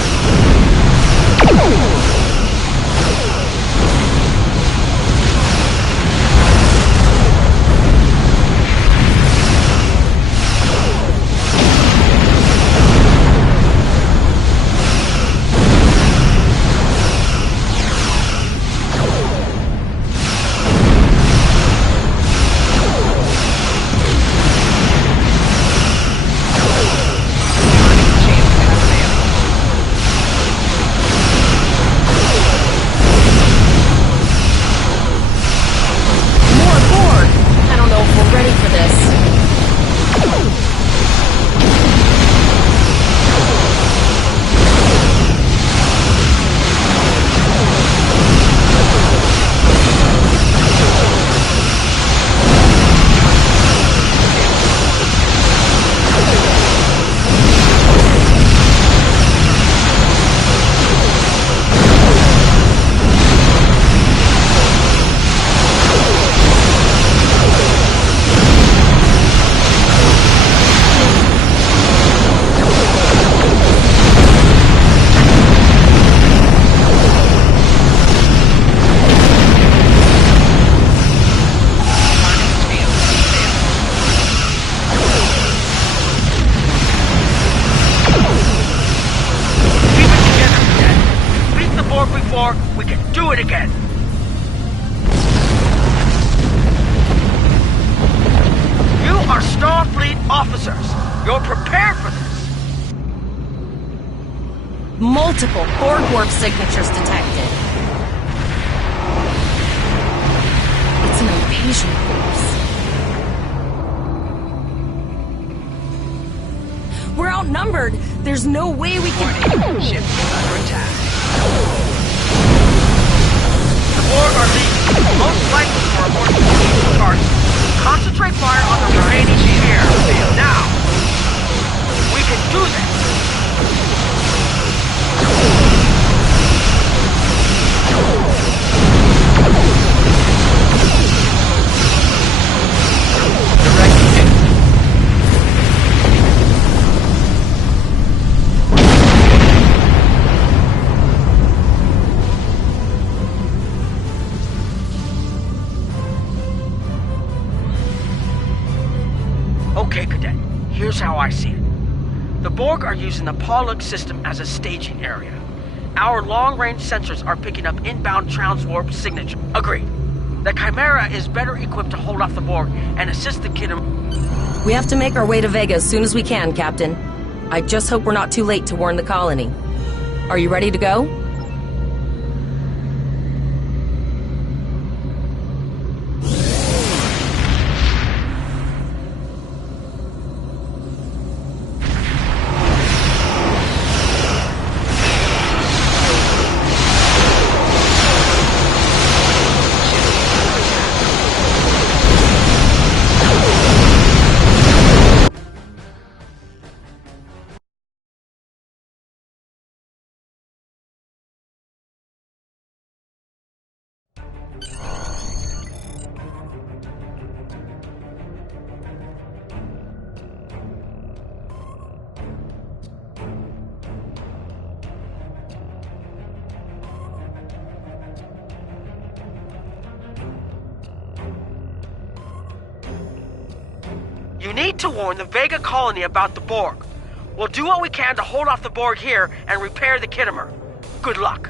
We can do it again. You are Starfleet officers. You're prepared for this. Multiple Borg warp signatures detected. It's an invasion force. We're outnumbered. There's no way we can... Warning. Ship is under attack. The Borg are leaving, most likely for a more strategic target. Concentrate fire on the remaining sphere. Now! We can do this! Okay, Cadet. Here's how I see it. The Borg are using the Pollux system as a staging area. Our long-range sensors are picking up inbound transwarp signature. Agreed. The Chimera is better equipped to hold off the Borg and assist the Kittimer. We have to make our way to Vega as soon as we can, Captain. I just hope we're not too late to warn the colony. Are you ready to go? You need to warn the Vega colony about the Borg. We'll do what we can to hold off the Borg here and repair the Kittimer. Good luck.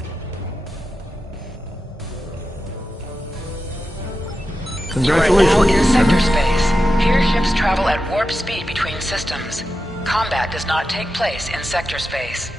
You are now in sector space. Here ships travel at warp speed between systems. Combat does not take place in sector space.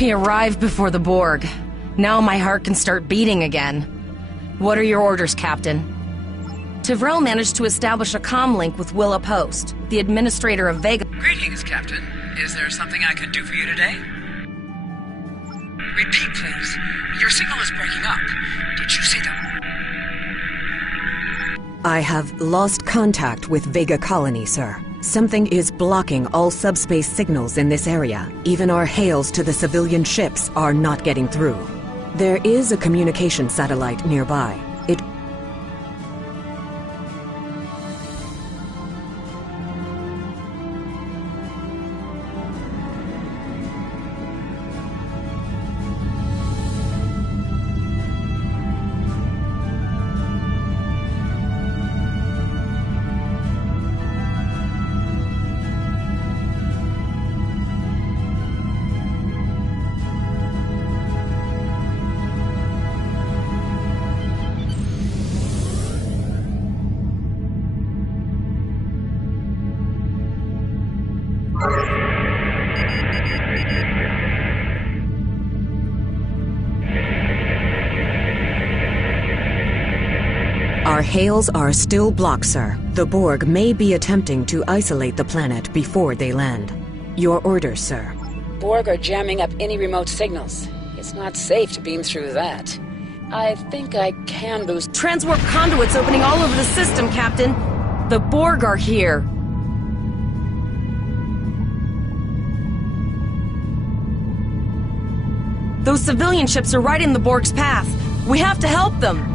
We arrived before the Borg. Now my heart can start beating again. What are your orders, Captain? Tyrell managed to establish a comm link with Willa Post, the administrator of Vega. Greetings, Captain. Is there something I can do for you today? Repeat, please. Your signal is breaking up. Did you say that? I have lost contact with Vega Colony, sir. Something is blocking all subspace signals in this area. Even our hails to the civilian ships are not getting through. There is a communication satellite nearby. It Our hails are still blocked, sir. The Borg may be attempting to isolate the planet before they land. Your orders, sir. Borg are jamming up any remote signals. It's not safe to beam through that. I think I can boost... Transwarp conduits opening all over the system, Captain. The Borg are here. Those civilian ships are right in the Borg's path. We have to help them.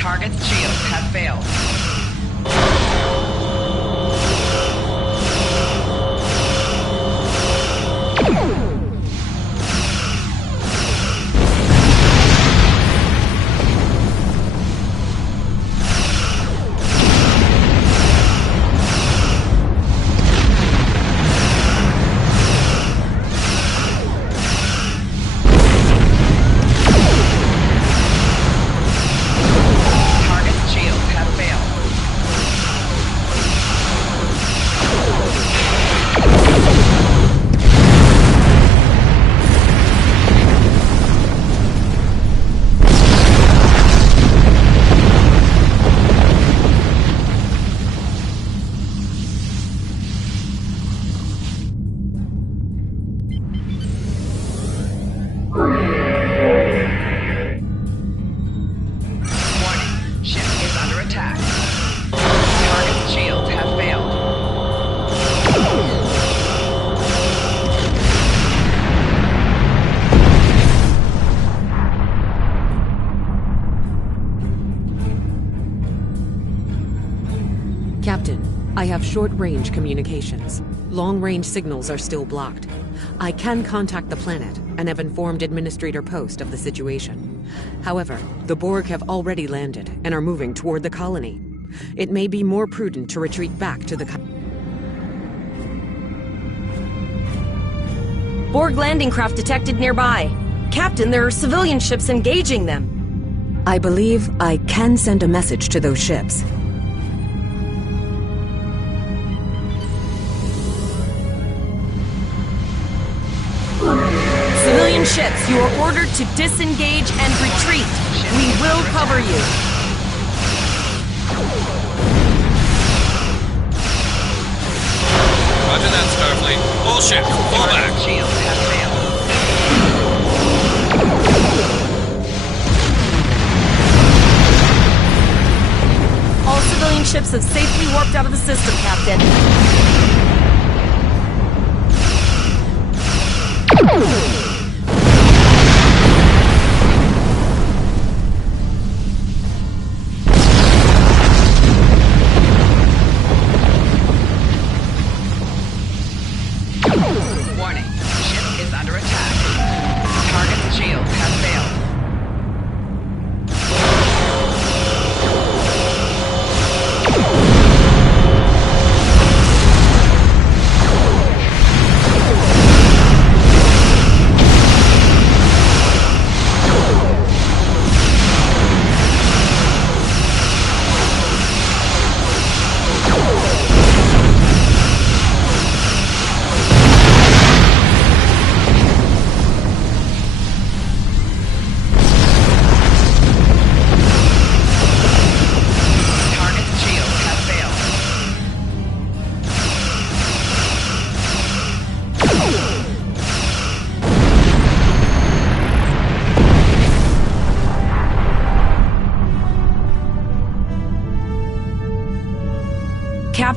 Target's shields have failed. Captain, I have short-range communications. Long-range signals are still blocked. I can contact the planet and have informed Administrator Post of the situation. However, the Borg have already landed and are moving toward the colony. It may be more prudent to retreat back to the Borg landing craft detected nearby. Captain, there are civilian ships engaging them. I believe I can send a message to those ships. Civilian ships, you are ordered to disengage and retreat. We will cover you. Roger that, Starfleet. All ships, fall back. Shields have failed. All civilian ships have safely warped out of the system, Captain. Warning, ship is under attack. Target's shields have failed.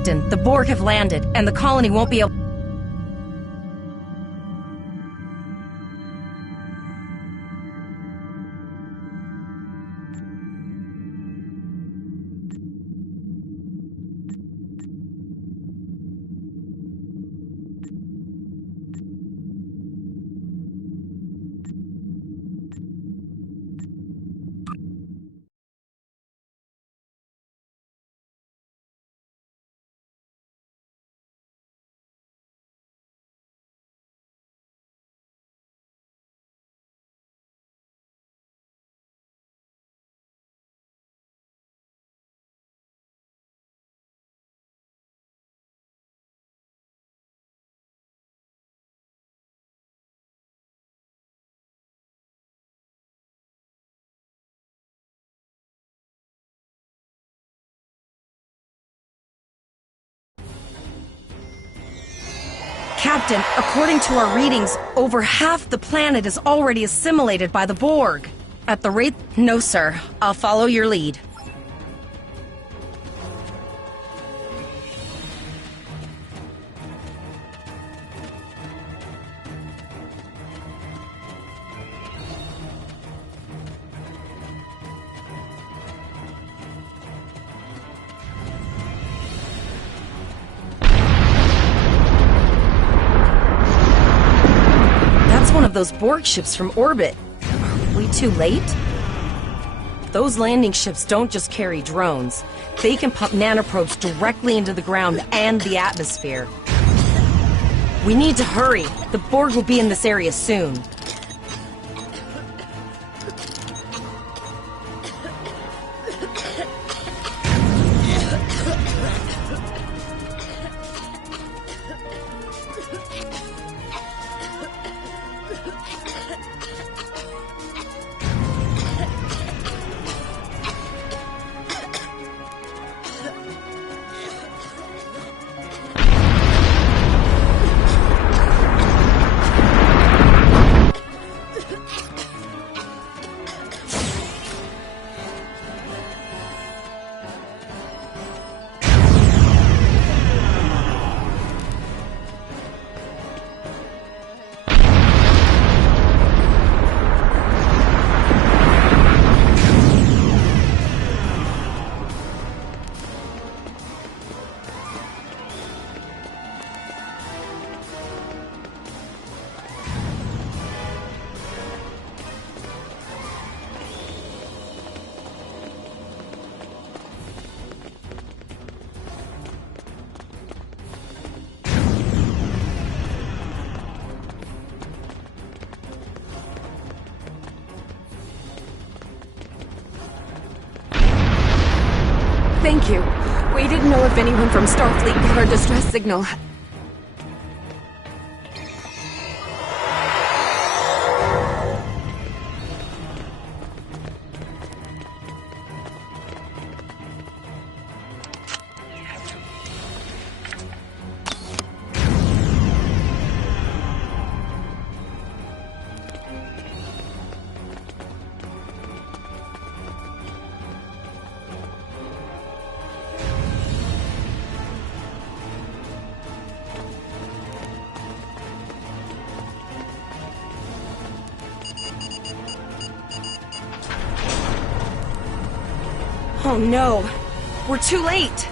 Captain, the Borg have landed, and the colony won't be able... Captain, according to our readings, over half the planet is already assimilated by the Borg. At the rate... No, sir. I'll follow your lead. One of those Borg ships from orbit. Are we too late? Those landing ships don't just carry drones. They can pump nanoprobes directly into the ground and the atmosphere. We need to hurry. The Borg will be in this area soon. Thank you. We didn't know if anyone from Starfleet got our distress signal. Oh no! We're too late!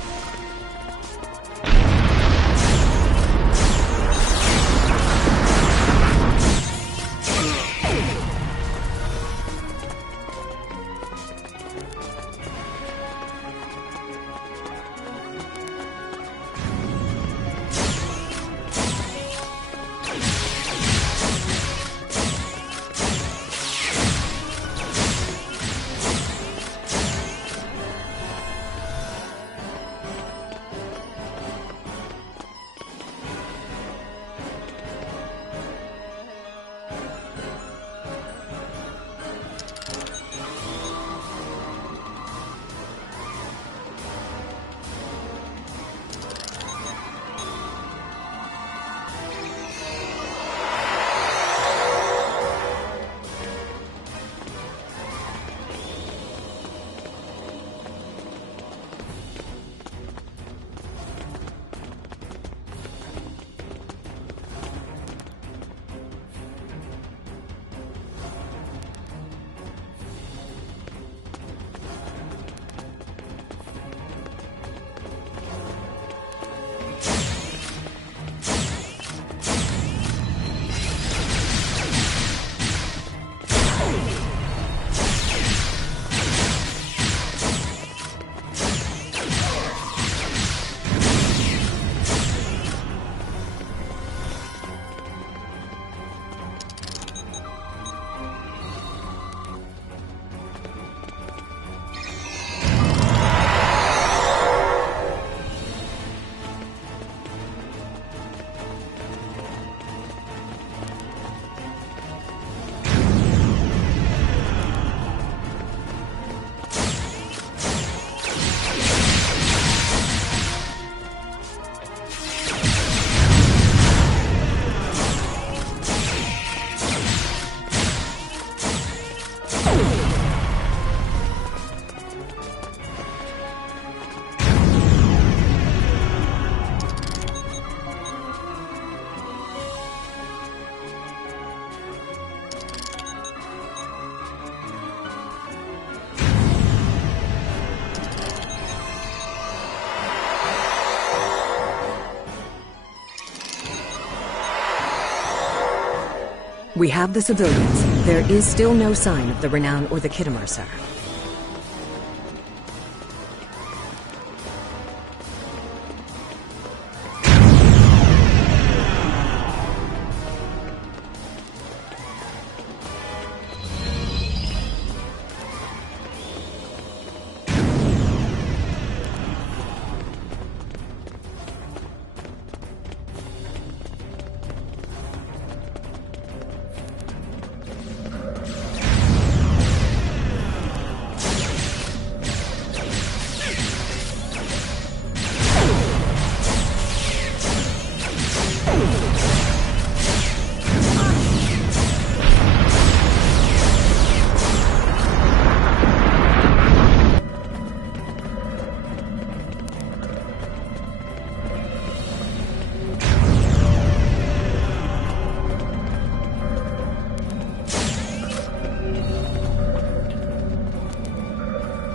We have the civilians. There is still no sign of the Renown or the Kittimer, sir.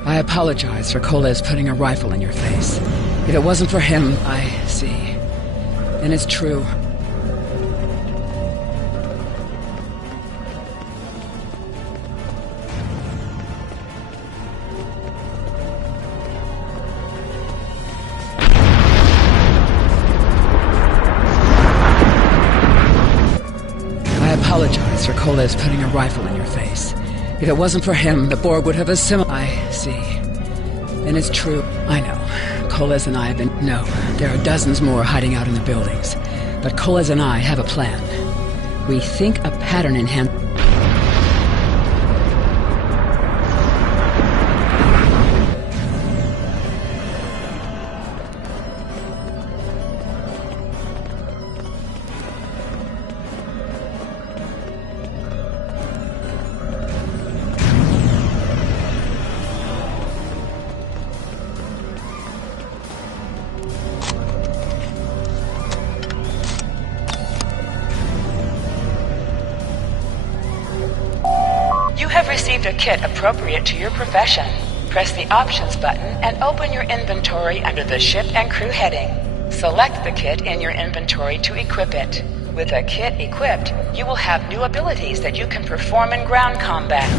I apologize for Coles putting a rifle in your face. If it wasn't for him, I see. And it's true. I apologize for Coles putting a rifle in your face. If it wasn't for him, the Borg would have assimilated. I see. And it's true. I know. Coles and I have been... No, there are dozens more hiding out in the buildings. But Coles and I have a plan. We think a pattern enhanced... You have received a kit appropriate to your profession. Press the Options button and open your inventory under the Ship and Crew heading. Select the kit in your inventory to equip it. With a kit equipped, you will have new abilities that you can perform in ground combat.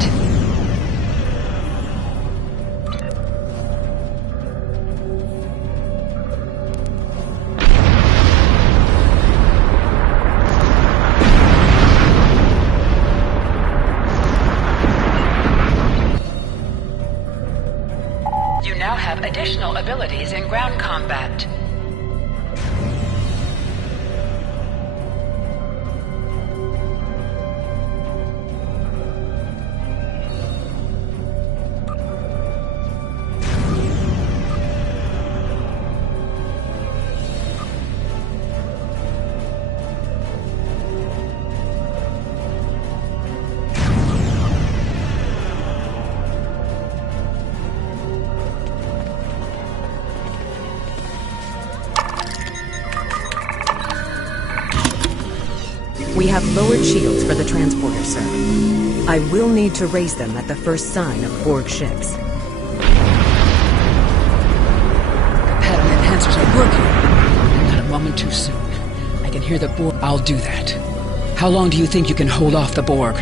You now have additional abilities in ground combat. We have lowered shields for the transporter, sir. I will need to raise them at the first sign of Borg ships. The pattern enhancers are working. Not a moment too soon. I can hear the Borg. I'll do that. How long do you think you can hold off the Borg?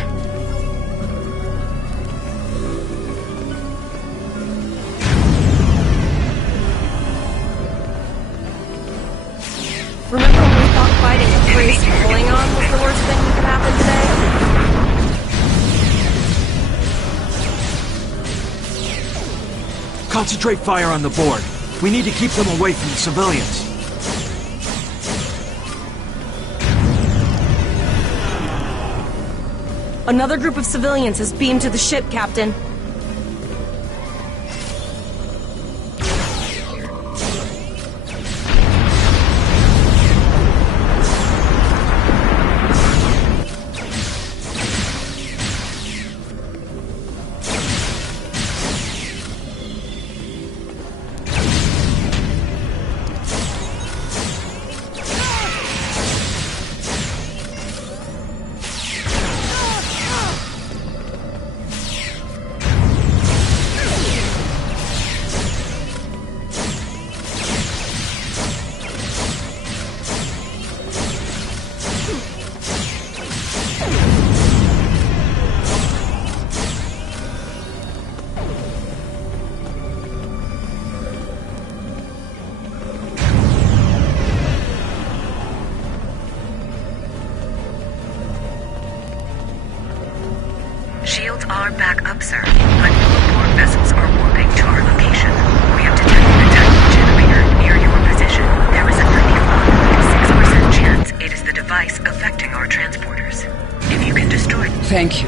Remember when we thought fighting a crazed Klingon was the worst thing that could happen today? Concentrate fire on the Borg. We need to keep them away from the civilians. Another group of civilians has beamed to the ship, Captain.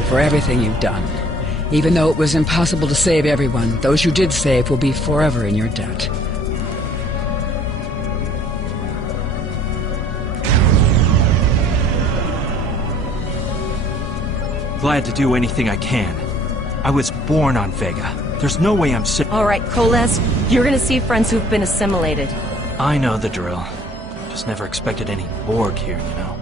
for everything you've done. Even though it was impossible to save everyone, those you did save will be forever in your debt. Glad to do anything I can. I was born on Vega. There's no way I'm sick. All right, Koles, you're gonna see friends who've been assimilated. I know the drill. Just never expected any Borg here, you know.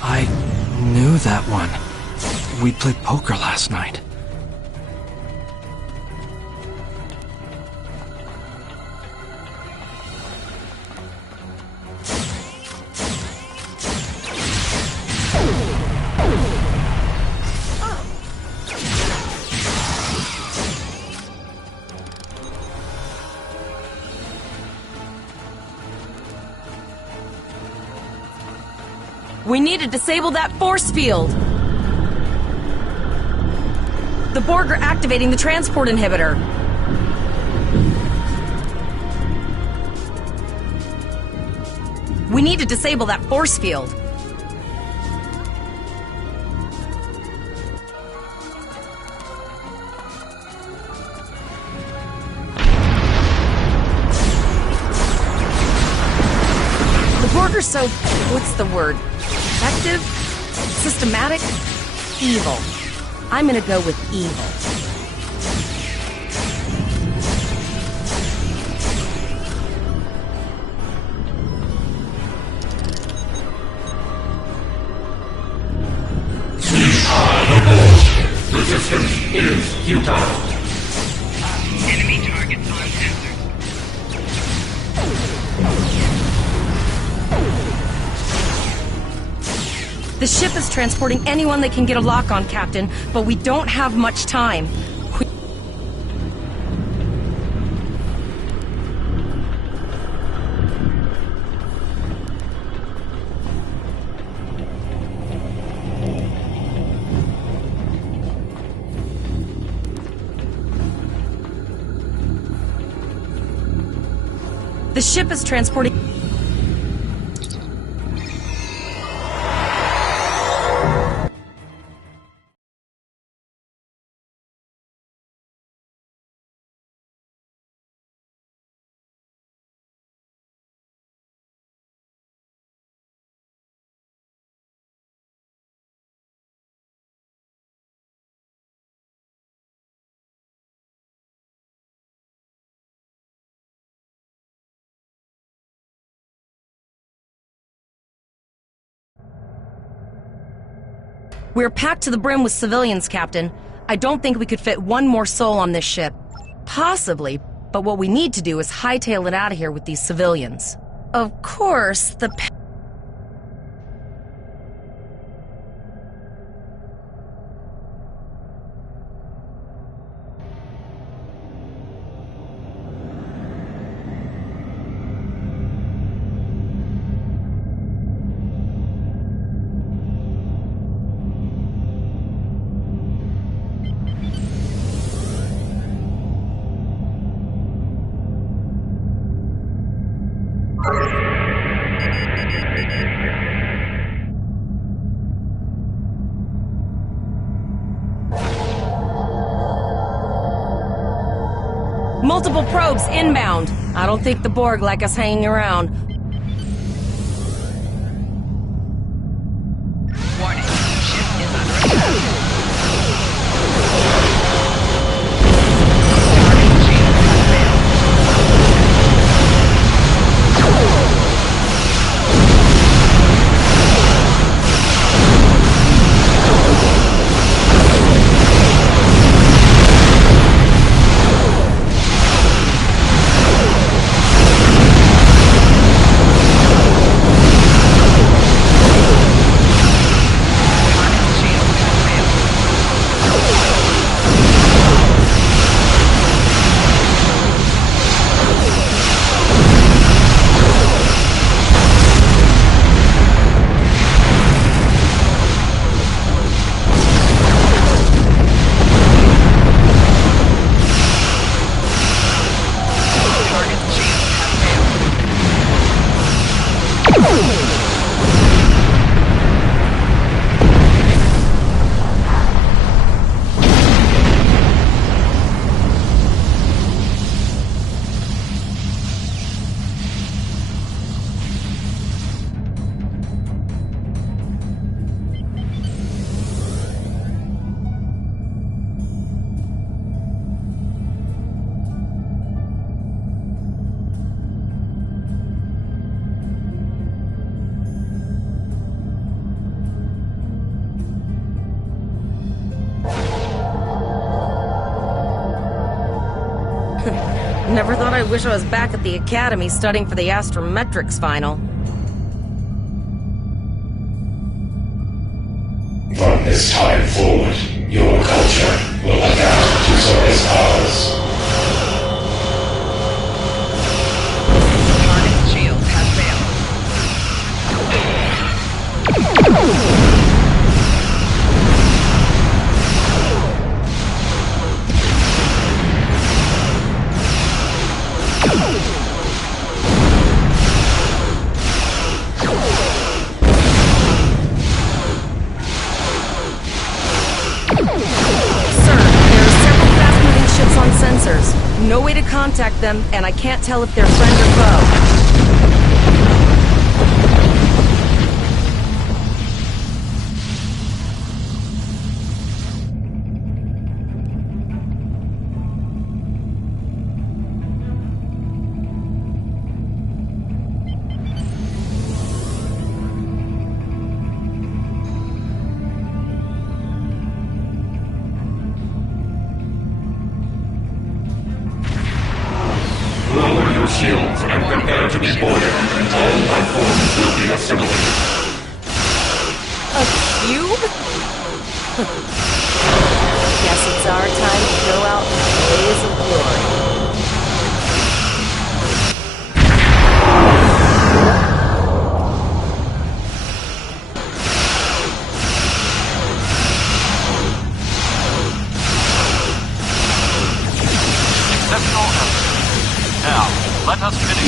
I knew that one. We played poker last night. We need to disable that force field! The Borg are activating the transport inhibitor. We need to disable that force field. The Borg are so... what's the word? Effective? Systematic? Evil. I'm gonna go with evil. Resistance is futile. Enemy targets on sensor. The ship is transporting anyone they can get a lock on, Captain, but we don't have much time. The ship is transporting... We're packed to the brim with civilians, Captain. I don't think we could fit one more soul on this ship. Possibly, but what we need to do is hightail it out of here with these civilians. Of course, the... Multiple probes inbound. I don't think the Borg like us hanging around. Warning. Ship is under attack. Never thought I'd wish I was back at the academy studying for the astrometrics final. From this time forward, your culture will adapt to Zora's powers. Target shield has failed. No way to contact them, and I can't tell if they're friend or foe. Lower your shields and prepare to be boarded. All life forms will be assimilated. A cube? Guess it's our time to go out in a blaze of glory. Exceptional effort. Now, let us finish.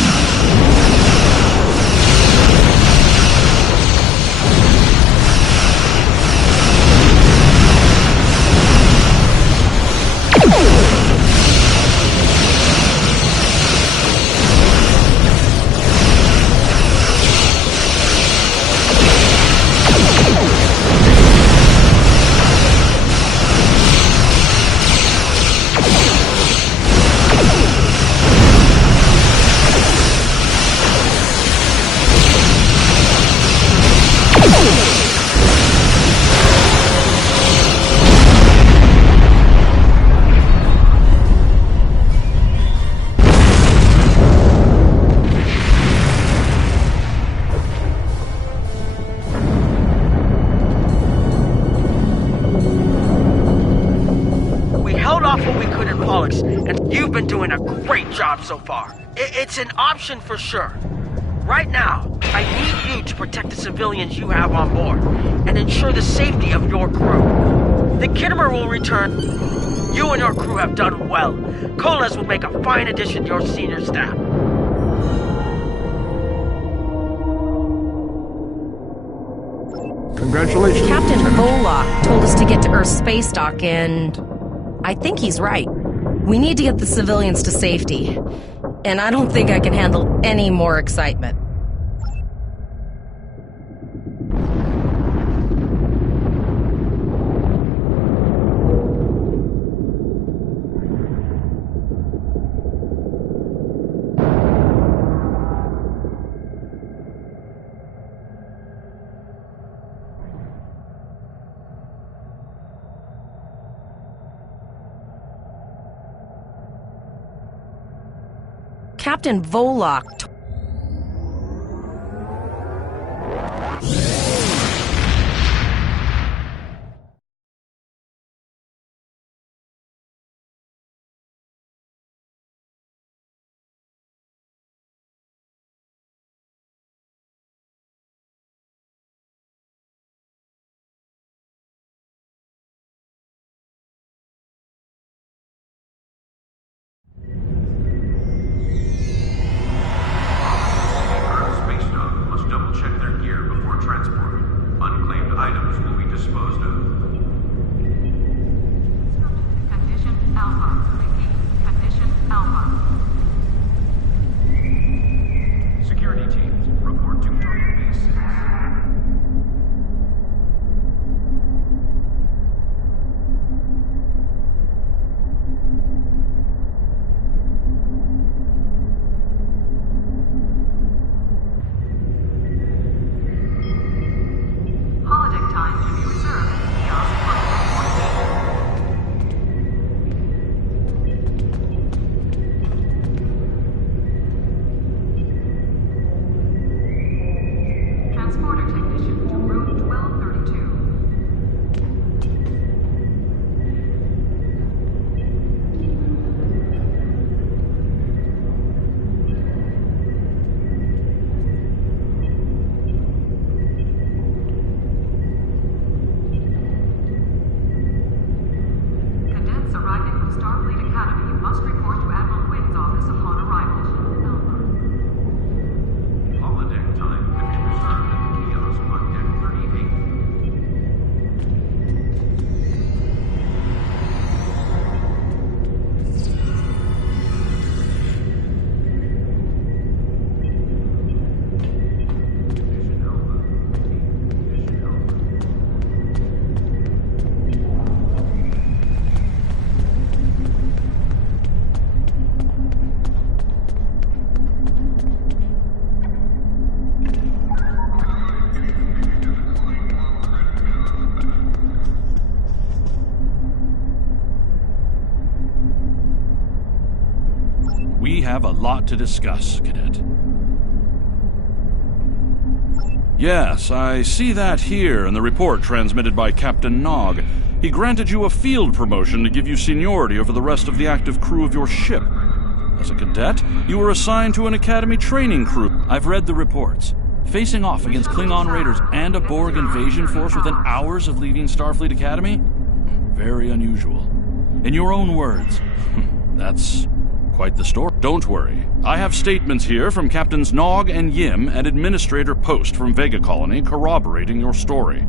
And you've been doing a great job so far. It's an option for sure. Right now, I need you to protect the civilians you have on board and ensure the safety of your crew. The Kittimer will return. You and your crew have done well. Koles will make a fine addition to your senior staff. Congratulations. Captain Lieutenant. Volok told us to get to Earth's space dock, and I think he's right. We need to get the civilians to safety. And I don't think I can handle any more excitement. Captain Volok. have a lot to discuss, Cadet. Yes, I see that here in the report transmitted by Captain Nog. He granted you a field promotion to give you seniority over the rest of the active crew of your ship. As a cadet, you were assigned to an Academy training crew. I've read the reports. Facing off against Klingon raiders and a Borg invasion force within hours of leaving Starfleet Academy? Very unusual. In your own words, that's quite the story. Don't worry. I have statements here from Captains Nog and Yim and Administrator Post from Vega Colony corroborating your story.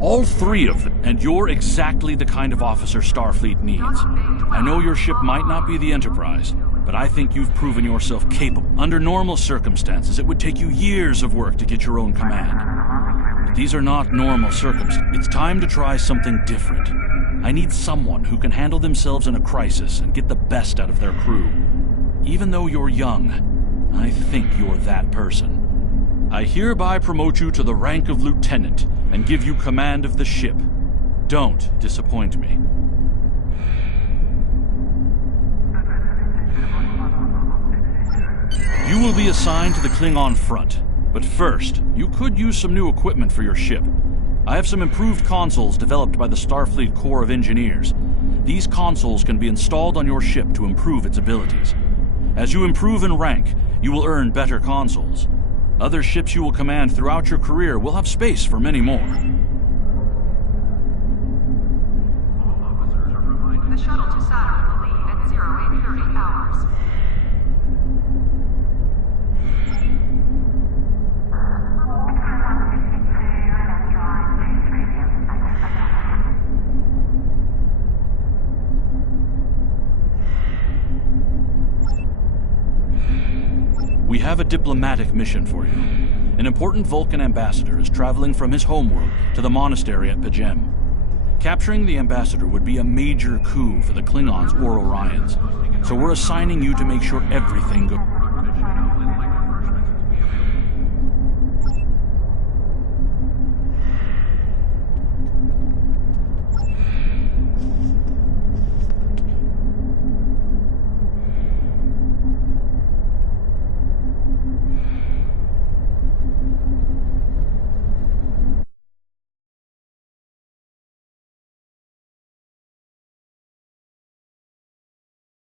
All three of them, and you're exactly the kind of officer Starfleet needs. I know your ship might not be the Enterprise, but I think you've proven yourself capable. Under normal circumstances, it would take you years of work to get your own command. But these are not normal circumstances. It's time to try something different. I need someone who can handle themselves in a crisis and get the best out of their crew. Even though you're young, I think you're that person. I hereby promote you to the rank of lieutenant and give you command of the ship. Don't disappoint me. You will be assigned to the Klingon front, but first, you could use some new equipment for your ship. I have some improved consoles developed by the Starfleet Corps of Engineers. These consoles can be installed on your ship to improve its abilities. As you improve in rank, you will earn better consoles. Other ships you will command throughout your career will have space for many more. The shuttle to Saturn will leave at 0830 hours. We have a diplomatic mission for you. An important Vulcan ambassador is traveling from his homeworld to the monastery at Pajem. Capturing the ambassador would be a major coup for the Klingons or Orions, so we're assigning you to make sure everything goes.